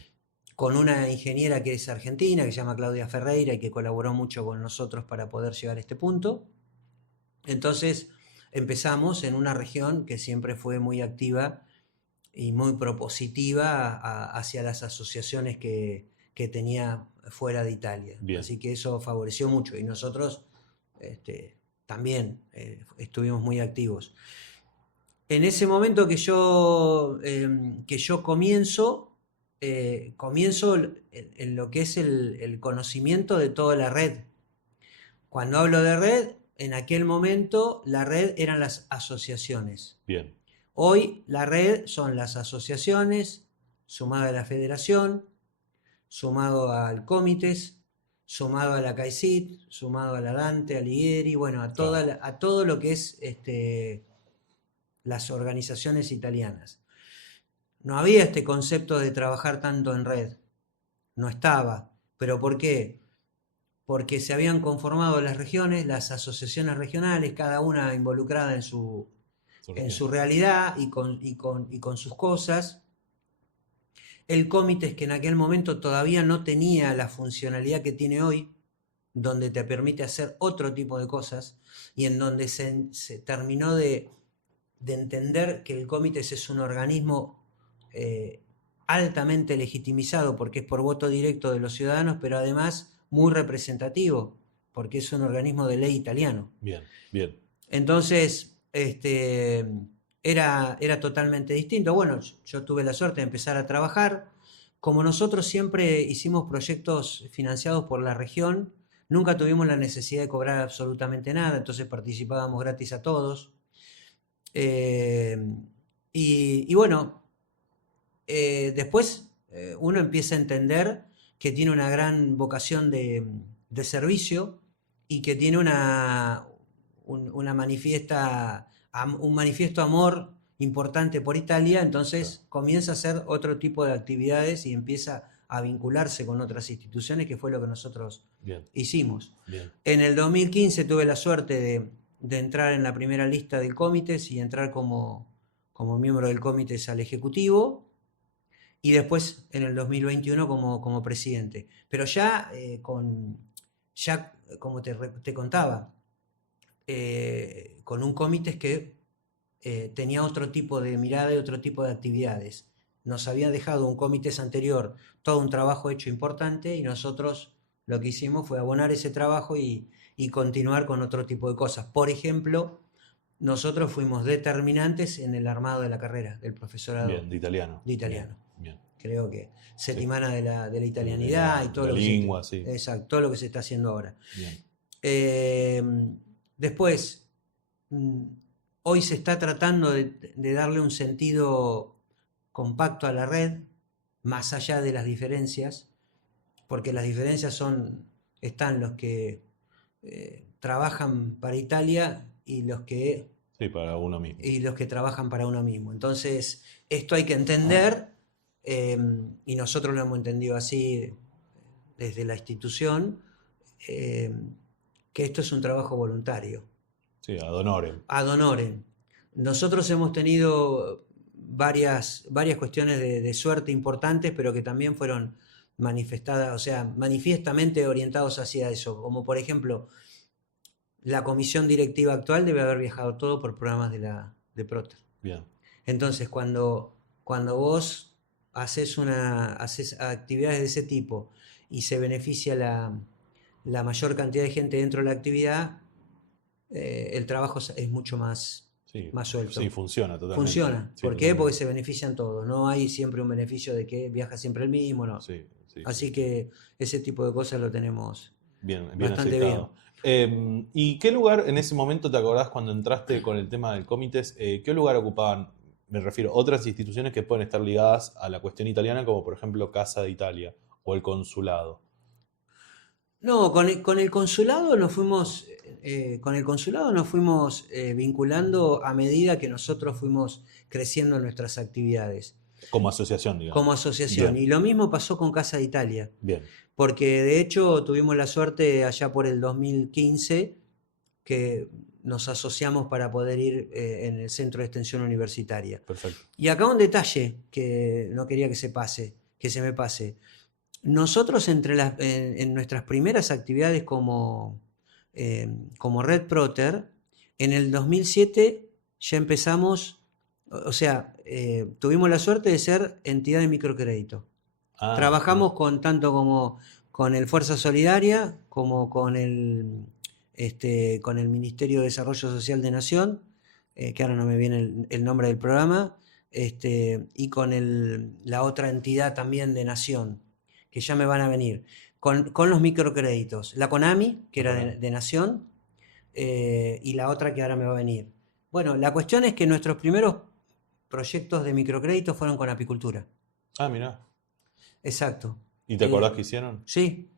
con una ingeniera que es argentina, que se llama Claudia Ferreira y que colaboró mucho con nosotros para poder llegar a este punto. Entonces empezamos en una región que siempre fue muy activa y muy propositiva hacia las asociaciones que tenía fuera de Italia. bien, Así que eso favoreció mucho y nosotros también estuvimos muy activos. En ese momento que yo comienzo en lo que es el conocimiento de toda la red. Cuando hablo de red, en aquel momento la red eran las asociaciones. bien. Hoy la red son las asociaciones, sumado a la federación, sumado al Comites, sumado a la CAICIT, sumado a la Dante, a Ligieri, bueno, a todo lo que es las organizaciones italianas. No había este concepto de trabajar tanto en red, no estaba. ¿Pero por qué? Porque se habían conformado las regiones, las asociaciones regionales, cada una involucrada en su realidad y con sus cosas. El comité es que en aquel momento todavía no tenía la funcionalidad que tiene hoy, donde te permite hacer otro tipo de cosas y en donde se terminó de entender que el comité es un organismo altamente legitimizado porque es por voto directo de los ciudadanos, pero además muy representativo porque es un organismo de ley italiano. Bien, bien. Entonces, era totalmente distinto. Bueno, yo tuve la suerte de empezar a trabajar. Como nosotros siempre hicimos proyectos financiados por la región, nunca tuvimos la necesidad de cobrar absolutamente nada, entonces participábamos gratis a todos. Y bueno, después uno empieza a entender que tiene una gran vocación de servicio y que tiene un manifiesto amor importante por Italia, entonces comienza a hacer otro tipo de actividades y empieza a vincularse con otras instituciones, que fue lo que nosotros hicimos. Bien. En el 2015 tuve la suerte de entrar en la primera lista del comité y entrar como miembro del comité al Ejecutivo, y después en el 2021 como presidente. Pero ya, como te contaba, con un comité que tenía otro tipo de mirada y otro tipo de actividades. Nos había dejado un comité anterior todo un trabajo hecho importante y nosotros lo que hicimos fue abonar ese trabajo y continuar con otro tipo de cosas. Por ejemplo, nosotros fuimos determinantes en el armado de la carrera del profesorado. Bien, de italiano. De italiano. Bien. creo que Sí. Settimana de la italianidad y todo La lo que lengua, sí. exacto, todo lo que se está haciendo ahora. Bien. Después, hoy se está tratando de darle un sentido compacto a la red, más allá de las diferencias, porque las diferencias están los que trabajan para Italia y los que Sí, para uno mismo. trabajan para uno mismo. Entonces, esto hay que entender, y nosotros lo hemos entendido así desde la institución, que esto es un trabajo voluntario. Sí, ad honorem. Ad honorem. Nosotros hemos tenido varias cuestiones de suerte importantes, pero que también fueron manifestadas, o sea, manifiestamente orientados hacia eso. Como por ejemplo, la comisión directiva actual debe haber viajado todo por programas de Proter. Bien. Entonces, cuando vos haces actividades de ese tipo y se beneficia la mayor cantidad de gente dentro de la actividad, el trabajo es mucho más suelto. Sí, funciona totalmente. Funciona. Sí, ¿Por qué? totalmente. Porque se benefician todos. No hay siempre un beneficio de que viaja siempre el mismo, no. Sí, Así que ese tipo de cosas lo tenemos bien bastante aceptado. bien. ¿Y qué lugar en ese momento te acordás cuando entraste con el tema del comités? ¿Qué lugar ocupaban, me refiero, otras instituciones que pueden estar ligadas a la cuestión italiana, como por ejemplo Casa de Italia o el consulado? No, con el consulado nos fuimos, vinculando a medida que nosotros fuimos creciendo en nuestras actividades Como asociación, digamos. como asociación. Bien. Y lo mismo pasó con Casa de Italia, Bien. porque de hecho tuvimos la suerte allá por el 2015 que nos asociamos para poder ir en el Centro de Extensión Universitaria. Perfecto. Y acá un detalle que no quería que se me pase. Nosotros en nuestras primeras actividades como Red Proter, en el 2007 ya empezamos, o sea, tuvimos la suerte de ser entidad de microcrédito. Trabajamos tanto como con el Fuerza Solidaria, como con el Ministerio de Desarrollo Social de Nación, que ahora no me viene el nombre del programa, y con la otra entidad también de Nación, que ya me van a venir, con los microcréditos. La CONAMI, que era de Nación, y la otra que ahora me va a venir. Bueno, la cuestión es que nuestros primeros proyectos de microcrédito fueron con apicultura. Mirá. Exacto. ¿Y te acordás qué hicieron? Sí,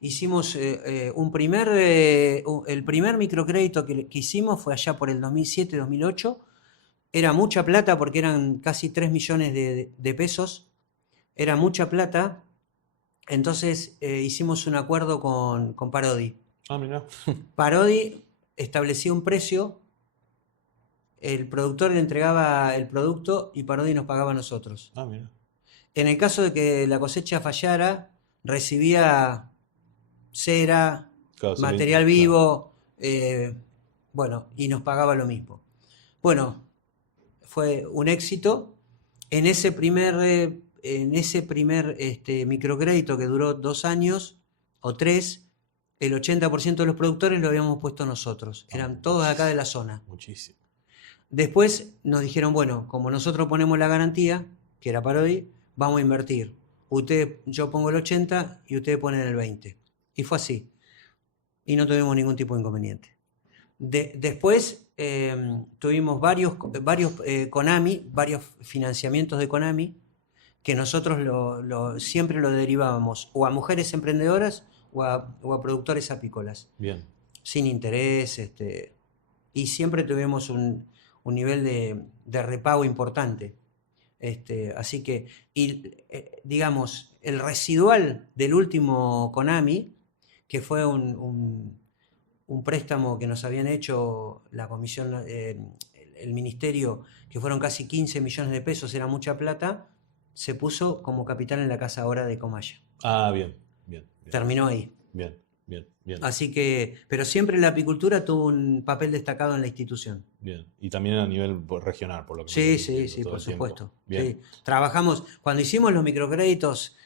hicimos el primer microcrédito que hicimos fue allá por el 2007-2008. Era mucha plata porque eran casi 3 millones de pesos. Era mucha plata. Entonces hicimos un acuerdo con Parodi. Mirá. Parodi establecía un precio, el productor le entregaba el producto y Parodi nos pagaba a nosotros. Mirá. En el caso de que la cosecha fallara, recibía cera, material vivo, bueno, y nos pagaba lo mismo. Bueno, fue un éxito. En ese primer microcrédito que duró 2 años o 3, el 80% de los productores lo habíamos puesto nosotros. Eran todos acá de la zona. Muchísimo. Después nos dijeron, bueno, como nosotros ponemos la garantía, que era Parodi, vamos a invertir. Yo pongo el 80 y ustedes ponen el 20. Y fue así. Y no tuvimos ningún tipo de inconveniente. Después tuvimos varios CONAMI, varios financiamientos de CONAMI, que nosotros siempre lo derivábamos o a mujeres emprendedoras o a productores apícolas. Bien. Sin interés, y siempre tuvimos un nivel de repago importante. Así que, digamos, el residual del último CONAMI, que fue un préstamo que nos habían hecho la comisión, el ministerio, que fueron casi 15 millones de pesos, era mucha plata, se puso como capital en la casa ahora de Comaya. Bien. Terminó ahí. Bien. Así que, pero siempre la apicultura tuvo un papel destacado en la institución. Bien. Y también a nivel regional, por lo que Sí, por supuesto. Bien. Sí. Trabajamos, cuando hicimos los microcréditos,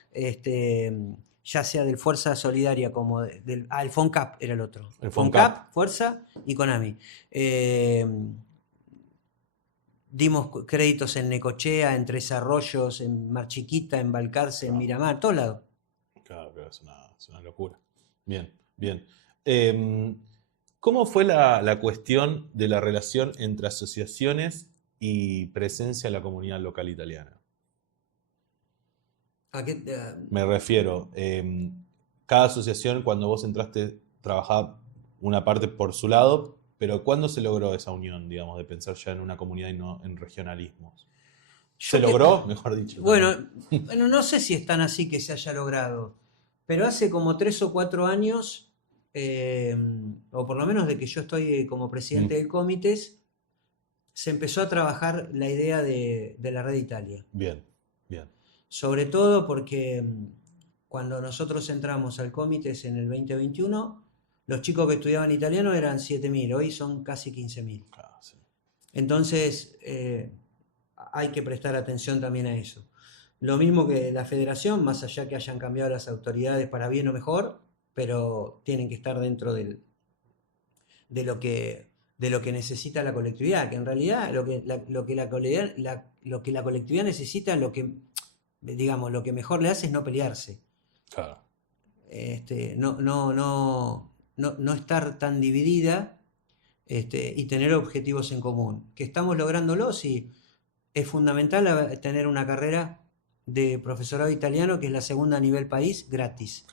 ya sea del Fuerza Solidaria como el FONCAP era el otro. El FONCAP, Fuerza y CONAMI. dimos créditos en Necochea, en Tres Arroyos, en Mar Chiquita, en Balcarce, en Miramar, todos lados. Claro, claro, es una locura. Bien, bien. Em, ¿Cómo fue la cuestión de la relación entre asociaciones y presencia en la comunidad local italiana? Me refiero, cada asociación cuando vos entraste trabajaba una parte por su lado, pero ¿cuándo se logró esa unión, digamos, de pensar ya en una comunidad y no en regionalismos? ¿Se Yo que, logró? Mejor dicho, también. bueno, no sé si es tan así que se haya logrado, pero hace como 3 o 4 años, eh, o por lo menos de que yo estoy como presidente Mm, del Comites, se empezó a trabajar la idea de la Red Italia. bien, bien. Sobre todo porque cuando nosotros entramos al Comites en el 2021, los chicos que estudiaban italiano eran 7.000, hoy son casi 15.000. Ah, sí. Entonces, hay que prestar atención también a eso. Lo mismo que la federación, más allá que hayan cambiado las autoridades para bien o mejor, pero tienen que estar dentro de lo que, de lo que necesita la colectividad, que en realidad lo que la colectividad necesita, digamos, lo que mejor le hace es no pelearse. Claro, No estar tan dividida, y tener objetivos en común. Que estamos lográndolo, sí. Es fundamental tener una carrera de profesorado italiano, que es la segunda a nivel país, gratis.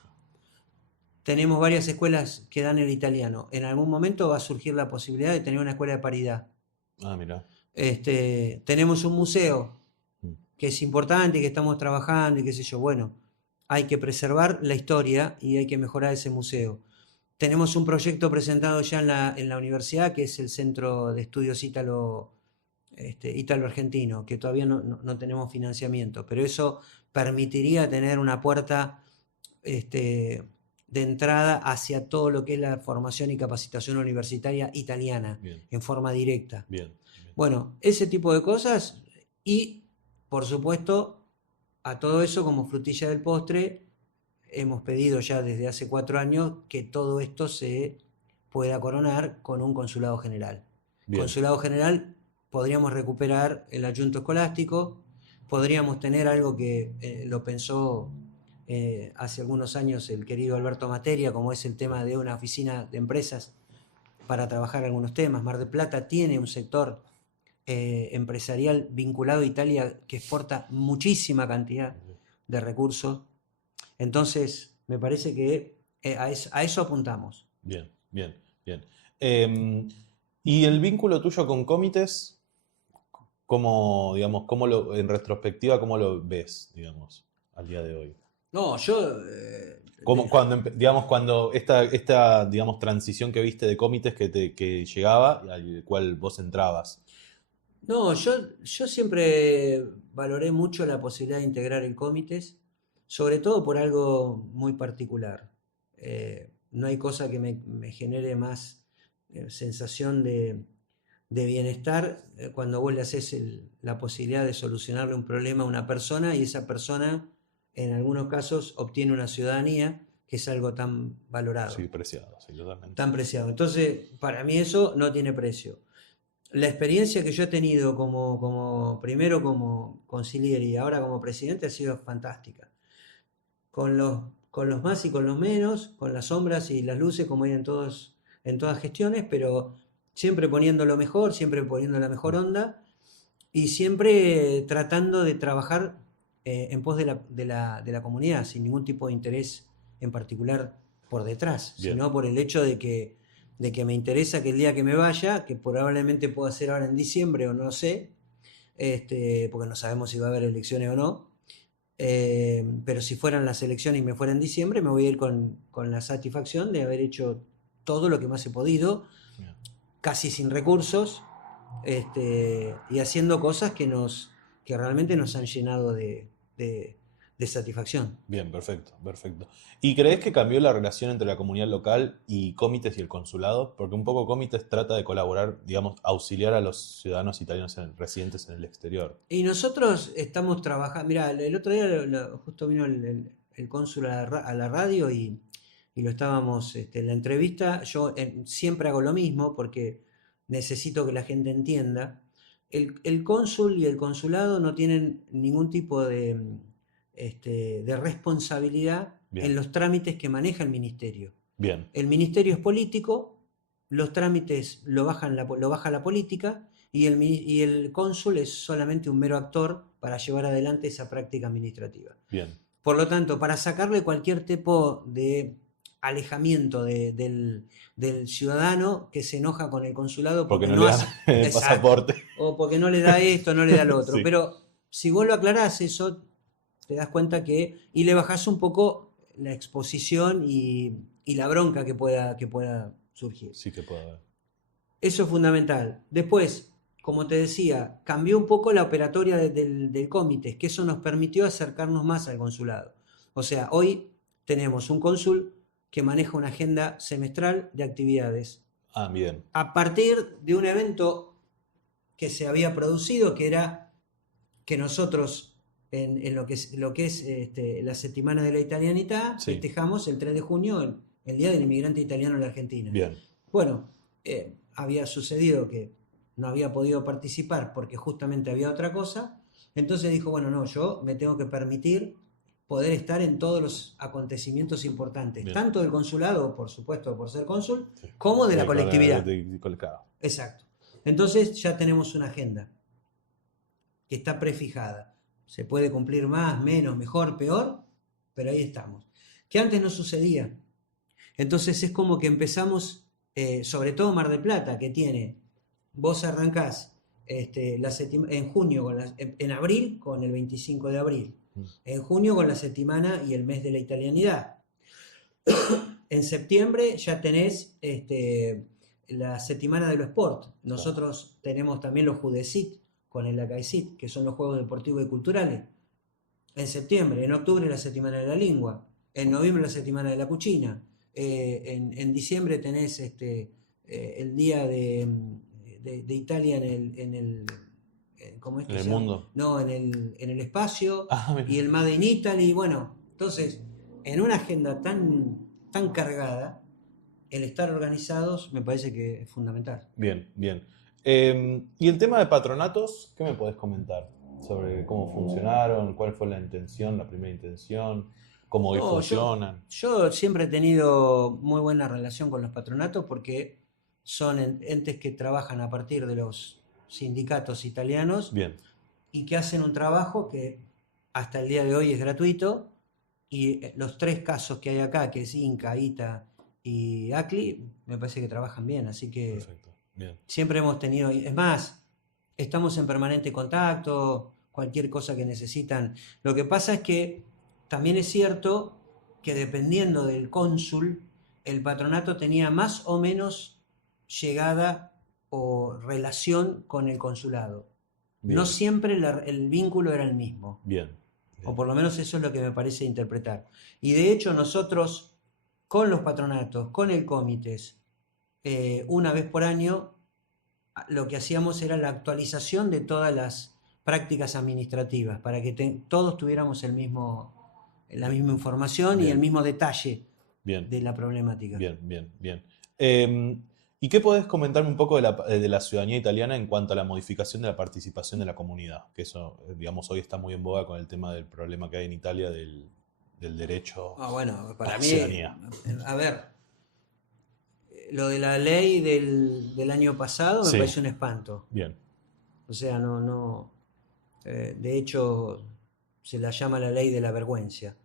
Tenemos varias escuelas que dan el italiano. En algún momento va a surgir la posibilidad de tener una escuela de paridad. ah, mira. Tenemos un museo Mm, que es importante, que estamos trabajando y qué sé yo. Bueno, hay que preservar la historia y hay que mejorar ese museo. Tenemos un proyecto presentado ya en la universidad, que es el Centro de Estudios Ítalo-Argentino, que todavía no tenemos financiamiento, pero eso permitiría tener una puerta de entrada hacia todo lo que es la formación y capacitación universitaria italiana, bien, en forma directa. bien, bien. Bueno, ese tipo de cosas y, por supuesto, a todo eso como frutilla del postre, hemos pedido ya desde hace 4 años que todo esto se pueda coronar con un consulado general. Bien, Consulado general, podríamos recuperar el adjunto escolástico, podríamos tener algo que lo pensó hace algunos años el querido Alberto Materia, como es el tema de una oficina de empresas para trabajar algunos temas. Mar del Plata tiene un sector empresarial vinculado a Italia que exporta muchísima cantidad de recursos. Entonces, me parece que a eso apuntamos. bien, bien, bien. Em, ¿Y el vínculo tuyo con Comites? ¿Cómo, digamos, en retrospectiva, cómo lo ves, digamos, al día de hoy? No, yo... Digamos, cuando digamos, transición que viste de Comites que llegaba, al cual vos entrabas. No, yo siempre valoré mucho la posibilidad de integrar el Comites, sobre todo por algo muy particular. No hay cosa que me genere más sensación de bienestar cuando vos le haces la posibilidad de solucionarle un problema a una persona y esa persona, en algunos casos, obtiene una ciudadanía, que es algo tan valorado, Sí, preciado, sí, totalmente. tan preciado. Entonces, para mí eso no tiene precio. La experiencia que yo he tenido primero como conciliere y ahora como presidente ha sido fantástica. Con los más y con los menos, con las sombras y las luces, como hay en todas gestiones, pero siempre poniendo lo mejor, siempre poniendo la mejor onda y siempre tratando de trabajar en pos de la comunidad, sin ningún tipo de interés en particular por detrás, Bien, sino por el hecho de que me interesa que el día que me vaya, que probablemente pueda ser ahora en diciembre o no sé, porque no sabemos si va a haber elecciones o no, pero si fueran las elecciones y me fuera en diciembre, me voy a ir con la satisfacción de haber hecho todo lo que más he podido, bien. casi sin recursos, y haciendo cosas que realmente nos han llenado de satisfacción. Bien, perfecto, perfecto. ¿Y crees que cambió la relación entre la comunidad local y Comites y el consulado? Porque un poco Comites trata de colaborar, digamos, auxiliar a los ciudadanos italianos residentes en el exterior. Y nosotros estamos trabajando, mira, el otro día justo vino el cónsul a la radio y lo estábamos, en la entrevista, yo siempre hago lo mismo porque necesito que la gente entienda. el cónsul y el consulado no tienen ningún tipo de responsabilidad en Bien, los trámites que maneja el ministerio. bien, El ministerio es político, los trámites lo baja la política y el cónsul es solamente un mero actor para llevar adelante esa práctica administrativa. bien. Por lo tanto, para sacarle cualquier tipo de alejamiento del ciudadano que se enoja con el consulado Porque porque no no le dan hace... el Exacto. pasaporte. O porque no le da esto, no le da lo otro. Sí, Pero si vos lo aclarás eso, te das cuenta y le bajás un poco la exposición y la bronca que pueda surgir. sí que puede haber. Eso es fundamental. Después, como te decía, cambió un poco la operatoria del comité, que eso nos permitió acercarnos más al consulado. O sea, hoy tenemos un cónsul que maneja una agenda semestral de actividades. Ah, bien, A partir de un evento que se había producido, que era que nosotros, en lo que es la Settimana de la Italianità, sí, festejamos el 3 de junio, el Día del Inmigrante Italiano en la Argentina. bien, Bueno, había sucedido que no había podido participar porque justamente había otra cosa, entonces dijo, bueno, no, yo me tengo que permitir poder estar en todos los acontecimientos importantes, bien. tanto del consulado, por supuesto, por ser cónsul, Sí. como de la colectividad. Claro. Exacto. Entonces ya tenemos una agenda que está prefijada. Se puede cumplir más, menos, mejor, peor, pero ahí estamos. Que antes no sucedía. Entonces es como que empezamos, sobre todo Mar del Plata, que tiene, vos arrancás en junio, en abril con el 25 de abril, en junio con la Settimana y el mes de la italianidad. En septiembre ya tenés la Settimana de los Sport. Nosotros tenemos también los Judecit con el Acaecit, que son los Juegos Deportivos y Culturales. En septiembre, en octubre la Settimana de la Lingua, en noviembre la Settimana de la Cucina, en diciembre tenés el Día de Italia ¿cómo es En que el se llama? mundo. No, en el espacio Ah, y el Made in Italy. Bueno, entonces, en una agenda tan cargada, el estar organizados me parece que es fundamental. bien, bien. Y el tema de patronatos, ¿qué me podés comentar sobre cómo funcionaron, cuál fue la intención, la primera intención, cómo hoy No, funcionan? yo siempre he tenido muy buena relación con los patronatos porque son entes que trabajan a partir de los sindicatos italianos Bien, y que hacen un trabajo que hasta el día de hoy es gratuito y los tres casos que hay acá, que es Inca, ITA y ACLI, me parece que trabajan bien, así que perfecto. Bien, siempre hemos tenido, es más, estamos en permanente contacto, cualquier cosa que necesitan. Lo que pasa es que también es cierto que dependiendo del cónsul, el patronato tenía más o menos llegada o relación con el consulado. No bien, siempre el vínculo era el mismo, bien, o bien. por lo menos eso es lo que me parece interpretar. Y de hecho nosotros, con los patronatos, con el comités, una vez por año, lo que hacíamos era la actualización de todas las prácticas administrativas para que todos tuviéramos la misma información y el Bien, mismo detalle bien, de la problemática. bien, bien, bien. ¿Y qué podés comentarme un poco de la ciudadanía italiana en cuanto a la modificación de la participación de la comunidad? Que eso, digamos, hoy está muy en boga con el tema del problema que hay en Italia del derecho Bueno, a para la mí, ciudadanía. a ver, lo de la ley del año pasado me Sí, parece un espanto. bien, O sea, de hecho, se la llama la ley de la vergüenza,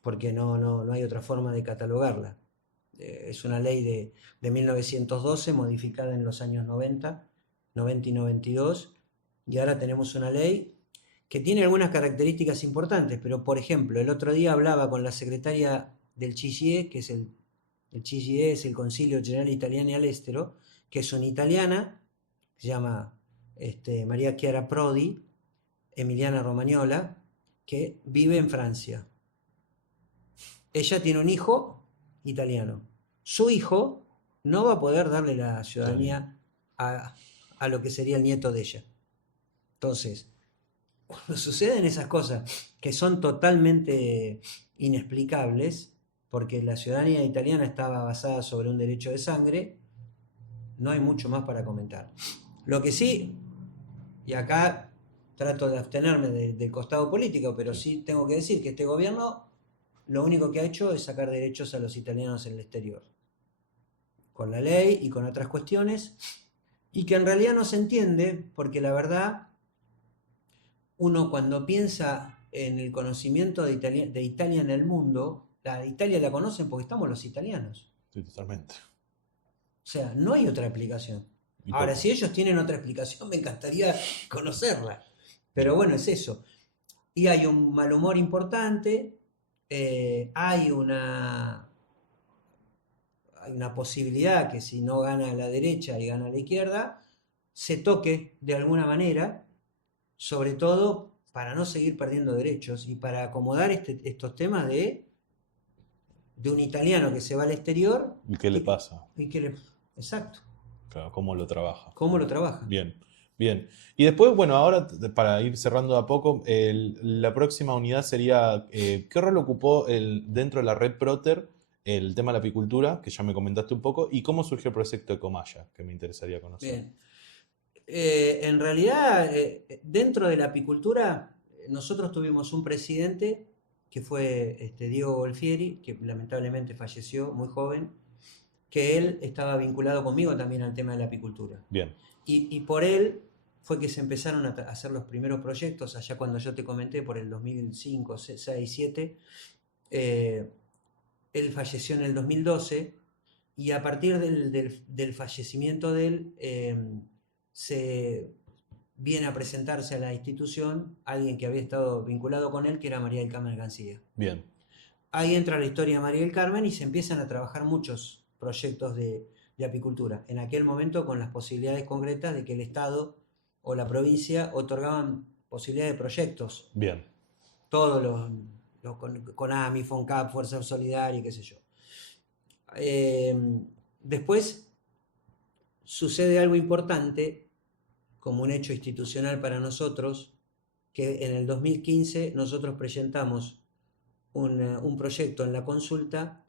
porque no hay otra forma de catalogarla. Es una ley de 1912 modificada en los años 90 y 92, y ahora tenemos una ley que tiene algunas características importantes, pero por ejemplo, el otro día hablaba con la secretaria del CGIE, que es el CGIE es el Concilio Generale Italiani all'Estero, que es una italiana, se llama María Chiara Prodi, Emiliana Romagnola, que vive en Francia. Ella tiene un hijo italiano. Su hijo no va a poder darle la ciudadanía a lo que sería el nieto de ella. Entonces, cuando suceden esas cosas que son totalmente inexplicables, porque la ciudadanía italiana estaba basada sobre un derecho de sangre, no hay mucho más para comentar. Lo que sí, y acá trato de abstenerme del costado político, pero Sí, sí tengo que decir que este gobierno lo único que ha hecho es sacar derechos a los italianos en el exterior, con la ley y con otras cuestiones, y que en realidad no se entiende, porque la verdad, uno cuando piensa en el conocimiento de Italia en el mundo, la Italia la conocen porque estamos los italianos. sí, totalmente. O sea, no hay otra explicación. ¿Y por Ahora, qué? si ellos tienen otra explicación, me encantaría conocerla. Pero Bien, bueno, es eso. Y hay un mal humor importante, hay una posibilidad que si no gana la derecha y gana la izquierda, se toque de alguna manera, sobre todo para no seguir perdiendo derechos y para acomodar estos temas de un italiano que se va al exterior ¿y qué le y, pasa? y que le... Exacto. Claro, ¿cómo lo trabaja? ¿Cómo lo trabaja? Bien, bien. Y después, bueno, ahora para ir cerrando de a poco, la próxima unidad sería, ¿qué rol ocupó dentro de la red Proter el tema de la apicultura, que ya me comentaste un poco, y cómo surgió el proyecto de Comaya, que me interesaría conocer? Bien. En realidad, dentro de la apicultura, nosotros tuvimos un presidente que fue Diego Golfieri, que lamentablemente falleció muy joven, que él estaba vinculado conmigo también al tema de la apicultura. Bien, Y por él fue que se empezaron a hacer los primeros proyectos, allá cuando yo te comenté, por el 2005, 6, 7. eh, Él falleció en el 2012 y a partir del fallecimiento de él se viene a presentarse a la institución alguien que había estado vinculado con él, que era María del Carmen Gancía. bien, Ahí entra la historia de María del Carmen y se empiezan a trabajar muchos proyectos de apicultura. En aquel momento con las posibilidades concretas de que el Estado o la provincia otorgaban posibilidades de proyectos. bien, Todos los con AMI, FONCAP, Fuerza Solidaria, qué sé yo. Eh, Después sucede algo importante como un hecho institucional para nosotros, que en el 2015 nosotros presentamos un proyecto en la consulta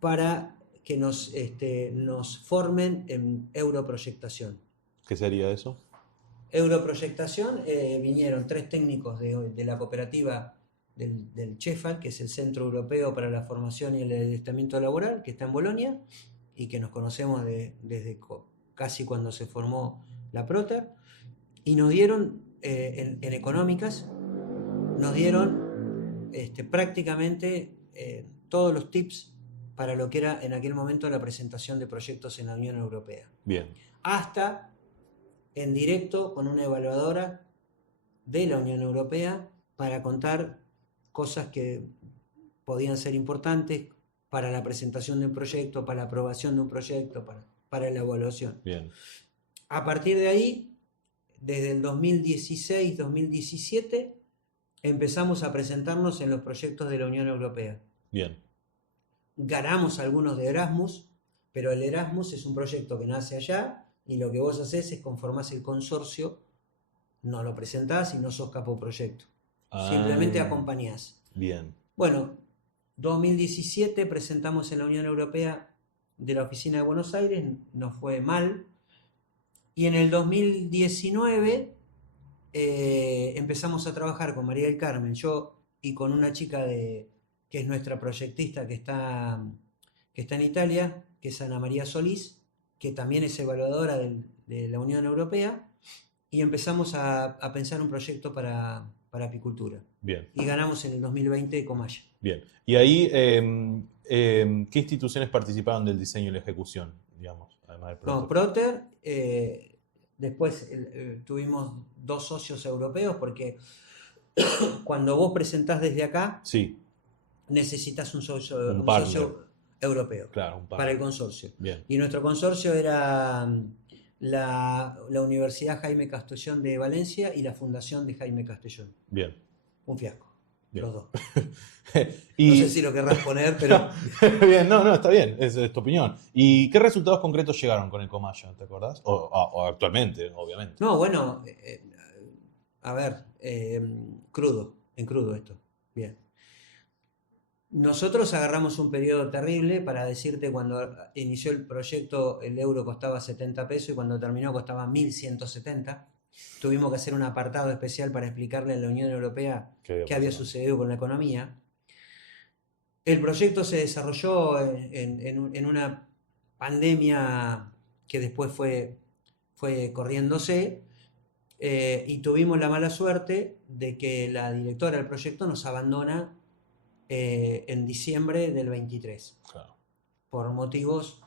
para que nos formen en europroyectación. ¿qué sería eso? Europroyectación, vinieron 3 técnicos de la cooperativa del CEFAL, que es el Centro Europeo para la Formación y el Adiestramiento Laboral, que está en Bolonia, y que nos conocemos desde casi cuando se formó la Proter, y nos dieron, en económicas, nos dieron prácticamente todos los tips para lo que era en aquel momento la presentación de proyectos en la Unión Europea. Bien, Hasta en directo con una evaluadora de la Unión Europea para contar cosas que podían ser importantes para la presentación de un proyecto, para la aprobación de un proyecto, para la evaluación. bien, A partir de ahí, desde el 2016-2017, empezamos a presentarnos en los proyectos de la Unión Europea. bien, Ganamos algunos de Erasmus, pero el Erasmus es un proyecto que nace allá y lo que vos haces es conformás el consorcio, no lo presentás y no sos capo proyecto. Simplemente ah, acompañás. bien, Bueno, 2017 presentamos en la Unión Europea de la Oficina de Buenos Aires, nos fue mal. Y en el 2019 empezamos a trabajar con María del Carmen, yo y con una chica que es nuestra proyectista que está en Italia, que es Ana María Solís, que también es evaluadora de la Unión Europea, y empezamos a pensar un proyecto para apicultura. bien, Y ganamos en el 2020 Comaya. bien. Y ahí, ¿qué instituciones participaron del diseño y la ejecución, digamos, además del No, Proter? Proter, después tuvimos 2 socios europeos porque cuando vos presentás desde acá, Sí, necesitas un un partner, socio europeo claro, un para el partner. consorcio. Bien, Y nuestro consorcio era la Universidad Jaime Castellón de Valencia y la Fundación de Jaime Castellón. bien, Un fiasco, bien. los dos. No sé Y, si lo querrás poner, no, pero bien, no, no, está bien, es tu opinión. ¿Y qué resultados concretos llegaron con el Comaya, te acordás? O actualmente, obviamente. no, bueno, a ver, en crudo esto. Bien. Nosotros agarramos un periodo terrible para decirte cuando inició el proyecto el euro costaba 70 pesos y cuando terminó costaba 1170. Tuvimos que hacer un apartado especial para explicarle a la Unión Europea qué había sucedido con la economía. El proyecto se desarrolló en una pandemia que después fue corriéndose, y tuvimos la mala suerte de que la directora del proyecto nos abandona en diciembre del 23, Claro. por motivos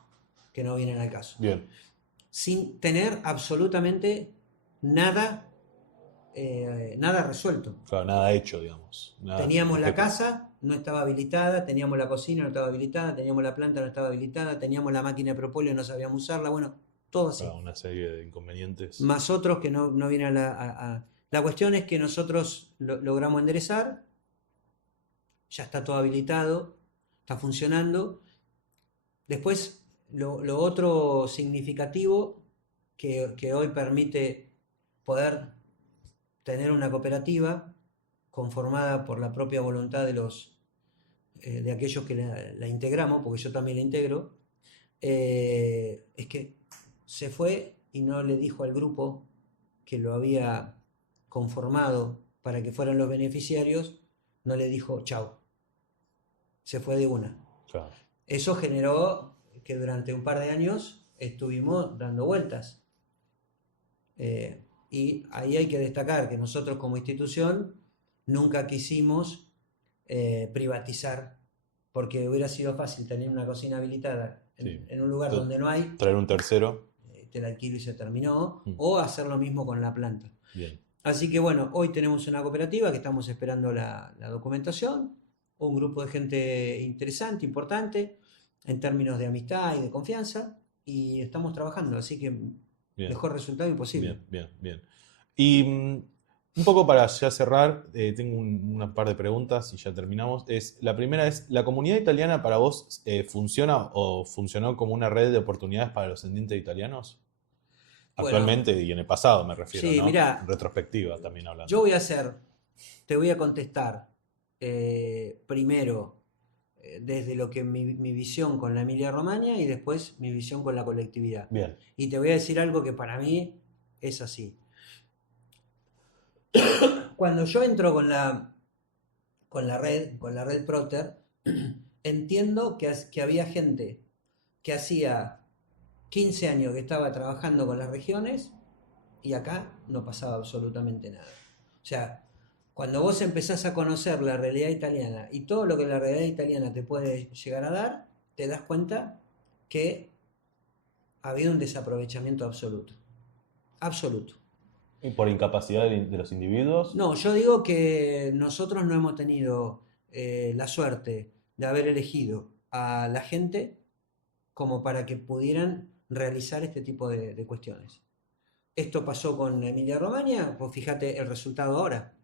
que no vienen al caso. Bien. Sin tener absolutamente nada resuelto. Claro, nada hecho, digamos. Teníamos la casa, no estaba habilitada, teníamos la cocina, no estaba habilitada, teníamos la planta, no estaba habilitada, teníamos la máquina de propóleo, no sabíamos usarla, bueno, todo así. Claro, una serie de inconvenientes. Más otros que no vienen La cuestión es que nosotros logramos enderezar, ya está todo habilitado, está funcionando. Después, lo otro significativo que hoy permite poder tener una cooperativa conformada por la propia voluntad de aquellos que la integramos, porque yo también la integro, es que se fue y no le dijo al grupo que lo había conformado para que fueran los beneficiarios, no le dijo chau, se fue de una. Claro. Eso generó que durante un par de años estuvimos dando vueltas. Y ahí hay que destacar que nosotros como institución nunca quisimos privatizar, porque hubiera sido fácil tener una cocina habilitada en un lugar donde no hay, traer un tercero, te la alquilo y se terminó, o hacer lo mismo con la planta. Bien. Así que bueno, hoy tenemos una cooperativa que estamos esperando la documentación, un grupo de gente interesante, importante, en términos de amistad y de confianza, y estamos trabajando, así que Bien. mejor resultado imposible. Bien. Y un poco para ya cerrar, tengo una par de preguntas y ya terminamos. La primera es, ¿la comunidad italiana para vos funciona o funcionó como una red de oportunidades para los descendientes italianos? Actualmente y en el pasado me refiero, sí, ¿no? Mirá, en retrospectiva también hablando. Yo te voy a contestar primero desde lo que mi visión con la Emilia Romagna y después mi visión con la colectividad. Bien. Y te voy a decir algo que para mí es así. Cuando yo entro con la red Proter, entiendo que había gente que hacía 15 años que estaba trabajando con las regiones y acá no pasaba absolutamente nada. O sea, cuando vos empezás a conocer la realidad italiana y todo lo que la realidad italiana te puede llegar a dar, te das cuenta que había un desaprovechamiento absoluto. Absoluto. ¿Y por incapacidad de los individuos? No, yo digo que nosotros no hemos tenido la suerte de haber elegido a la gente como para que pudieran realizar este tipo de cuestiones. Esto pasó con Emilia Romagna, pues fíjate el resultado ahora.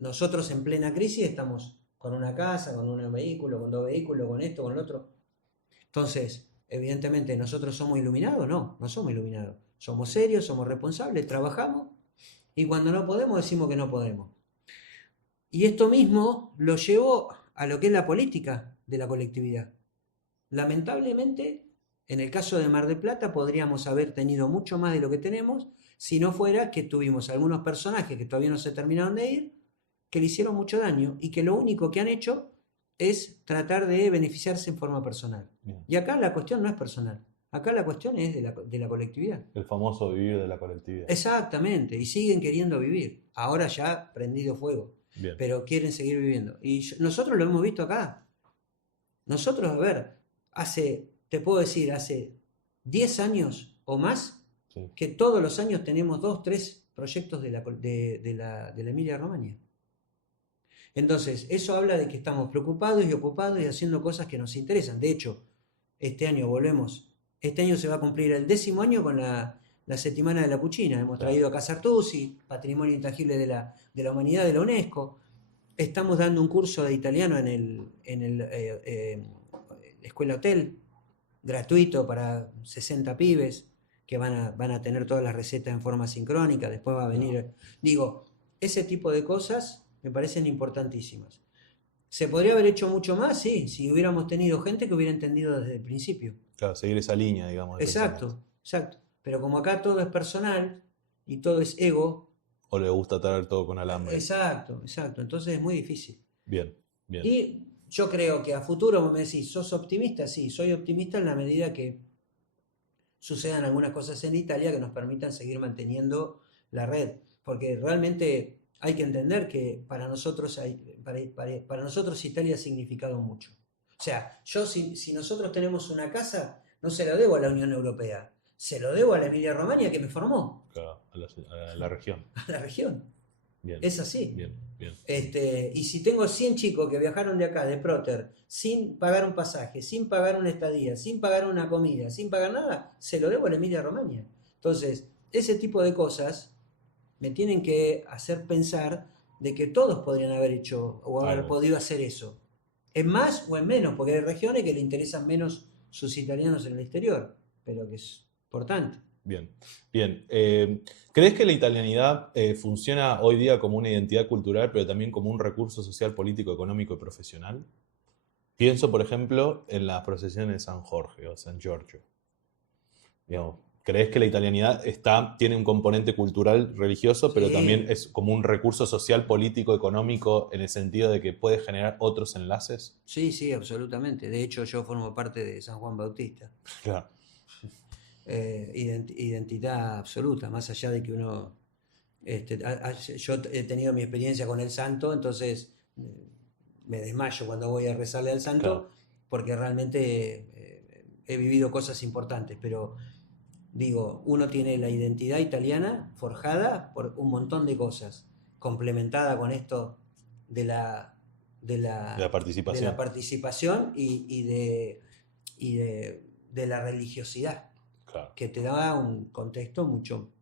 Nosotros en plena crisis estamos con una casa, con un vehículo, con 2 vehículos, con esto, con lo otro. Entonces, evidentemente, ¿nosotros somos iluminados? No somos iluminados. Somos serios, somos responsables, trabajamos y cuando no podemos decimos que no podemos. Y esto mismo lo llevó a lo que es la política de la colectividad. Lamentablemente, en el caso de Mar del Plata podríamos haber tenido mucho más de lo que tenemos si no fuera que tuvimos algunos personajes que todavía no se terminaron de ir, que le hicieron mucho daño y que lo único que han hecho es tratar de beneficiarse en forma personal. Bien. Y acá la cuestión no es personal, acá la cuestión es de la colectividad. El famoso vivir de la colectividad. Exactamente, y siguen queriendo vivir, ahora ya prendido fuego. Bien. Pero quieren seguir viviendo. Y nosotros lo hemos visto acá. Nosotros, a ver, te puedo decir, hace 10 años o más, sí, que todos los años tenemos 2, 3 proyectos de la Emilia Romagna. Entonces, eso habla de que estamos preocupados y ocupados y haciendo cosas que nos interesan. De hecho, este año se va a cumplir el 10º año con la Settimana de la Cucina. Hemos traído a Casa Artusi, Patrimonio Intangible de la Humanidad de la UNESCO. Estamos dando un curso de italiano en la Escuela Hotel, gratuito para 60 pibes que van a tener todas las recetas en forma sincrónica. Después va a venir... Digo, ese tipo de cosas me parecen importantísimas. ¿Se podría haber hecho mucho más? Sí, si hubiéramos tenido gente que hubiera entendido desde el principio. Claro, seguir esa línea, digamos, de pensamiento. Exacto, exacto. Pero como acá todo es personal y todo es ego, O le gusta traer todo con alambre. exacto, exacto. Entonces es muy difícil. Bien, bien. Y yo creo que a futuro, vos me decís, ¿sos optimista? Sí, soy optimista en la medida que sucedan algunas cosas en Italia que nos permitan seguir manteniendo la red. Porque realmente hay que entender que para nosotros Italia ha significado mucho. O sea, si nosotros tenemos una casa, no se lo debo a la Unión Europea, se lo debo a la Emilia-Romagna que me formó, Claro, a la región. a la región. Bien, Es así. bien, bien. Y si tengo 100 chicos que viajaron de acá, de Proter, sin pagar un pasaje, sin pagar una estadía, sin pagar una comida, sin pagar nada, se lo debo a la Emilia-Romagna. Entonces, ese tipo de cosas me tienen que hacer pensar de que todos podrían haber hecho o haber Algo. podido hacer eso. En más o en menos, porque hay regiones que le interesan menos sus italianos en el exterior, pero que es importante. Bien, bien. ¿Crees que la italianidad funciona hoy día como una identidad cultural, pero también como un recurso social, político, económico y profesional? Pienso, por ejemplo, en las procesiones de San Jorge o San Giorgio. Digamos, ¿crees que la italianidad tiene un componente cultural religioso, pero también Sí, es como un recurso social, político, económico, en el sentido de que puede generar otros enlaces? sí, sí, absolutamente. De hecho, yo formo parte de San Juan Bautista. Claro, Identidad absoluta, más allá de que uno, yo he tenido mi experiencia con el santo, entonces me desmayo cuando voy a rezarle al claro. santo, porque realmente he vivido cosas importantes, pero digo, uno tiene la identidad italiana forjada por un montón de cosas, complementada con esto de la, de De la la, de la participación. participación y de la religiosidad Claro, que te da un contexto mucho,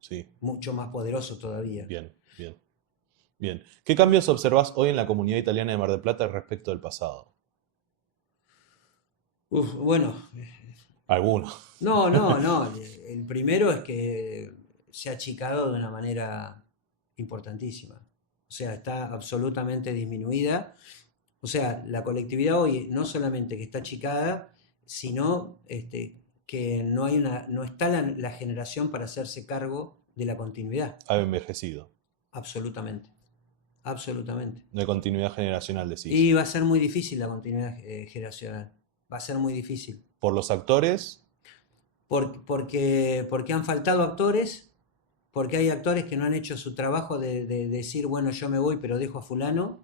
sí. mucho más poderoso todavía. Bien, bien, bien. ¿Qué cambios observás hoy en la comunidad italiana de Mar del Plata respecto del pasado? Uf, bueno, Algunos. no, no, no. El primero es que se ha achicado de una manera importantísima. O sea, está absolutamente disminuida. O sea, la colectividad hoy no solamente que está achicada, sino que no está la generación para hacerse cargo de la continuidad. Ha envejecido. Absolutamente, absolutamente. De continuidad generacional, decís. Y va a ser muy difícil la continuidad generacional. Va a ser muy difícil. Por los actores, Porque han faltado actores, porque hay actores que no han hecho su trabajo de decir, bueno, yo me voy, pero dejo a fulano,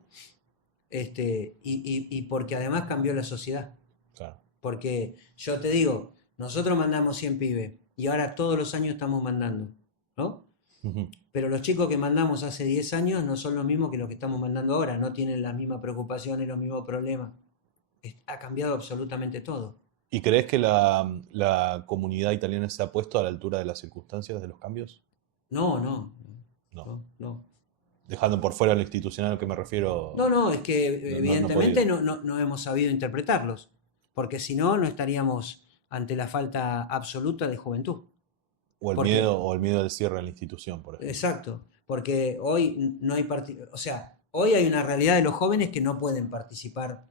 y porque además cambió la sociedad. claro. Porque yo te digo, nosotros mandamos 100 pibes y ahora todos los años estamos mandando, ¿no? Ujú. Pero los chicos que mandamos hace 10 años no son los mismos que los que estamos mandando ahora, no tienen las mismas preocupaciones, los mismos problemas. Ha cambiado absolutamente todo. ¿Y crees que la comunidad italiana se ha puesto a la altura de las circunstancias de los cambios? No, no, No. no, no. Dejando por fuera lo institucional a lo que me No, refiero, no, es que no ha podido. evidentemente no hemos sabido interpretarlos, porque si no, no estaríamos ante la falta absoluta de juventud. Porque, O el miedo del cierre de la institución, por ejemplo. exacto, porque hoy no hay o sea, hoy hay una realidad de los jóvenes que no pueden participar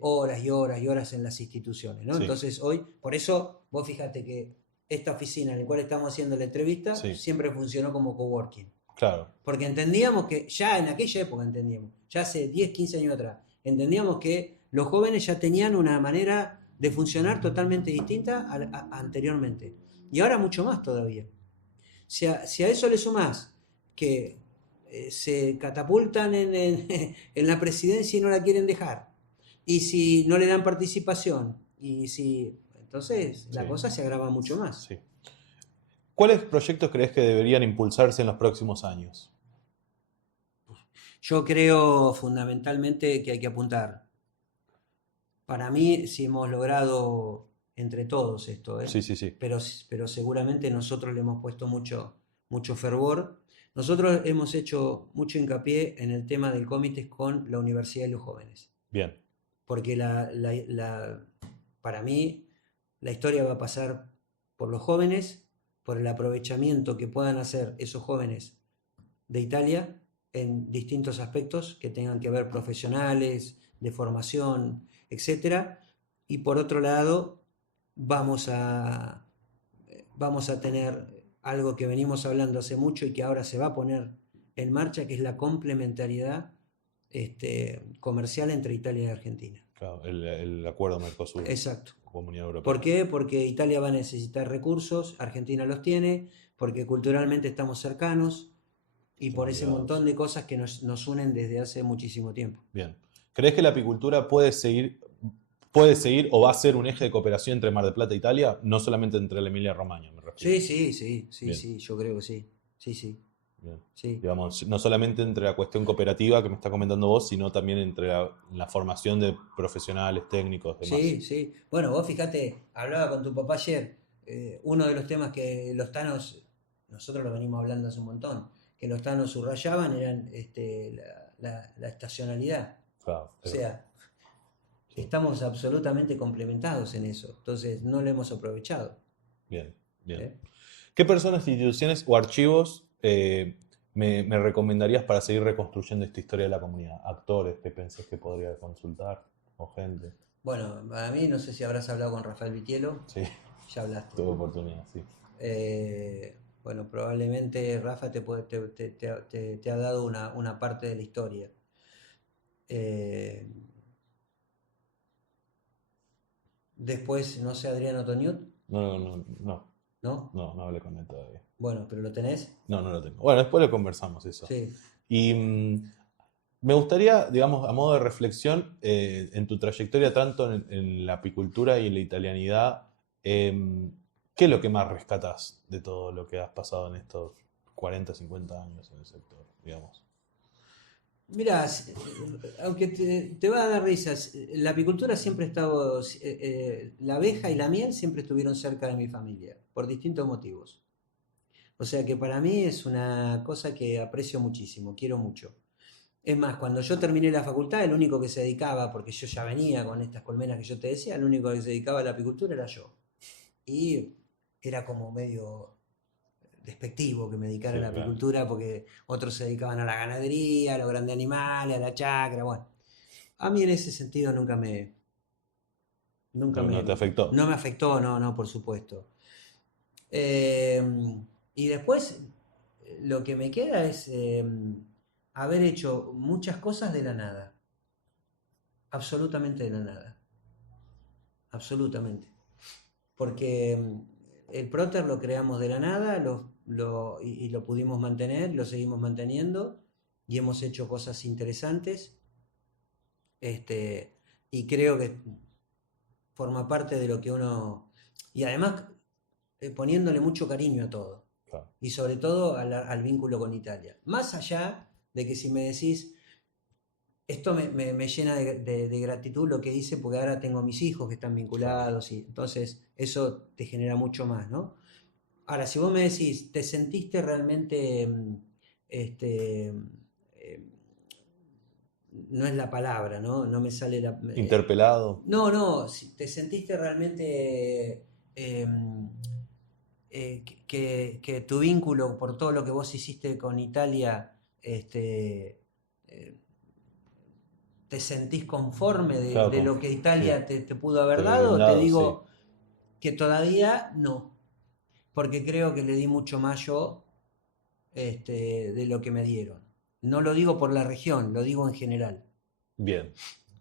horas y horas y horas en las instituciones, ¿no? Sí, Entonces hoy, por eso vos fíjate que esta oficina en la cual estamos haciendo la entrevista sí, siempre funcionó como coworking. claro. Porque entendíamos que, ya en aquella época entendíamos, ya hace 10 15 años atrás, entendíamos que los jóvenes ya tenían una manera de funcionar totalmente distinta anteriormente. Y ahora mucho más todavía. Si a eso le sumás que se catapultan en la presidencia y no la quieren dejar, y si no le dan participación, entonces la Sí, cosa se agrava mucho más. sí. ¿Cuáles proyectos crees que deberían impulsarse en los próximos años? Yo creo fundamentalmente que hay que apuntar. Para mí, si hemos logrado entre todos esto, Sí, sí, sí. pero seguramente nosotros le hemos puesto mucho, mucho fervor. Nosotros hemos hecho mucho hincapié en el tema del comité con la Universidad y los jóvenes, Bien, porque para mí la historia va a pasar por los jóvenes, por el aprovechamiento que puedan hacer esos jóvenes de Italia en distintos aspectos que tengan que ver profesionales, de formación, etcétera. Y por otro lado, vamos a, vamos a tener algo que venimos hablando hace mucho y que ahora se va a poner en marcha, que es la complementariedad comercial entre Italia y Argentina. Claro, el acuerdo Mercosur, Exacto. Comunidad Europea. ¿Por qué? Porque Italia va a necesitar recursos, Argentina los tiene, porque culturalmente estamos cercanos y por Estamos ese ligados. montón de cosas que nos unen desde hace muchísimo tiempo. Bien. ¿Crees que la apicultura puede seguir o va a ser un eje de cooperación entre Mar del Plata e Italia? No solamente entre la Emilia-Romagna, me refiero. Sí, Bien, yo creo que sí. Sí. bien. Sí. Digamos, no solamente entre la cuestión cooperativa que me está comentando vos, sino también entre la formación de profesionales, técnicos, demás. Sí. Bueno, vos fíjate, hablaba con tu papá ayer, uno de los temas que los tanos, nosotros lo venimos hablando hace un montón, que los tanos subrayaban eran la estacionalidad. Claro, O sea, sí. estamos absolutamente complementados en eso, entonces no lo hemos aprovechado. Bien, bien. ¿Eh? ¿Qué personas, instituciones o archivos me recomendarías para seguir reconstruyendo esta historia de la comunidad? Actores que pensés que podría consultar o gente. Bueno, a mí no sé si habrás hablado con Rafael Vitielo, Sí, ya hablaste. tuve oportunidad, sí. Bueno, probablemente Rafa te ha dado una parte de la historia. Eh, Después, no sé, Adriano Toñut, ¿no? No hablé con él todavía. Bueno, pero lo tenés. No lo tengo. Bueno, después lo conversamos eso. Sí. Y me gustaría, digamos, a modo de reflexión, en tu trayectoria tanto en la apicultura y en la italianidad, ¿qué es lo que más rescatas de todo lo que has pasado en estos 40, 50 años en el sector, digamos? Mira, aunque te va a dar risas, la apicultura siempre ha estado, la abeja y la miel siempre estuvieron cerca de mi familia, por distintos motivos. O sea que para mí es una cosa que aprecio muchísimo, quiero mucho. Es más, cuando yo terminé la facultad, el único que se dedicaba, porque yo ya venía con estas colmenas que yo te decía, el único que se dedicaba a la apicultura era yo. Y era como medio despectivo que me dedicara a Sí, la claro. apicultura porque otros se dedicaban a la ganadería, a los grandes animales, a la chacra, bueno. A mí en ese sentido nunca No te afectó. no me afectó, no, por supuesto. Eh, y después lo que me queda es haber hecho muchas cosas de la nada, absolutamente de la nada, absolutamente. Porque el Proter lo creamos de la nada y lo pudimos mantener, lo seguimos manteniendo y hemos hecho cosas interesantes. Y creo que forma parte de lo que uno... Y además poniéndole mucho cariño a todo. Claro. Y sobre todo al vínculo con Italia. Más allá de que si me decís, esto me llena de gratitud lo que hice, porque ahora tengo mis hijos que están vinculados, y entonces eso te genera mucho más, ¿no? Ahora, si vos me decís, ¿te sentiste realmente, este, no es la palabra, ¿no? No me sale la... Interpelado. no, si te sentiste realmente que tu vínculo por todo lo que vos hiciste con Italia, eh, te sentís conforme Claro, de lo que sí, Italia te pudo haber te había dado, te brindado, sí. digo que todavía no, porque creo que le di mucho más yo de lo que me dieron. No lo digo por la región, lo digo en general. Bien,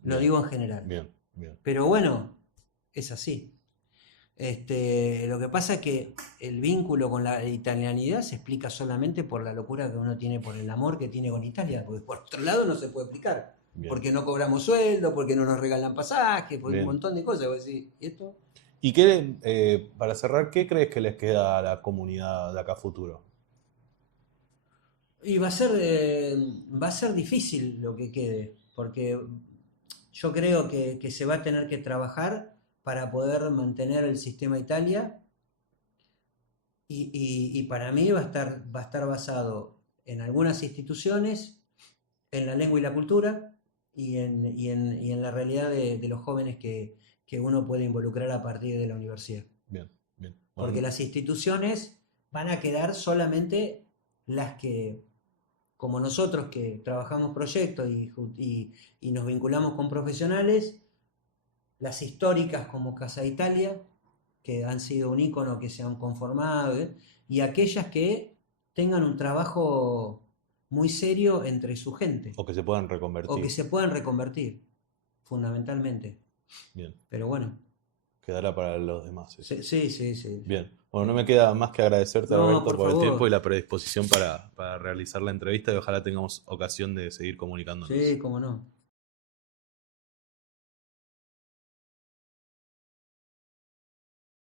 Lo bien, digo en general. bien, bien. Pero bueno, es así. Lo que pasa es que el vínculo con la italianidad se explica solamente por la locura que uno tiene por el amor que tiene con Italia, porque por otro lado no se puede explicar. Bien. Porque no cobramos sueldo, porque no nos regalan pasajes, por un Bien. montón de cosas. Vos decís, ¿y esto? ¿Y para cerrar, qué crees que les queda a la comunidad de acá a futuro? Y va a ser difícil lo que quede, porque yo creo que se va a tener que trabajar para poder mantener el sistema Italia y para mí va a estar basado en algunas instituciones, en la lengua y la cultura y en la realidad de los jóvenes que uno puede involucrar a partir de la universidad. Bien, bien. Porque Bueno, las instituciones van a quedar solamente las que como nosotros que trabajamos proyectos y nos vinculamos con profesionales, las históricas como Casa Italia, que han sido un ícono, que se han conformado, y aquellas que tengan un trabajo muy serio entre su gente, O que se puedan o que reconvertir. se puedan reconvertir, fundamentalmente. Bien, Pero bueno, quedará para los demás eso. sí, sí, sí. Bien, bueno, no me queda más que agradecerte, No, Alberto, por por el tiempo y favor. la predisposición para realizar la entrevista y ojalá tengamos ocasión de seguir comunicándonos. Sí, cómo no.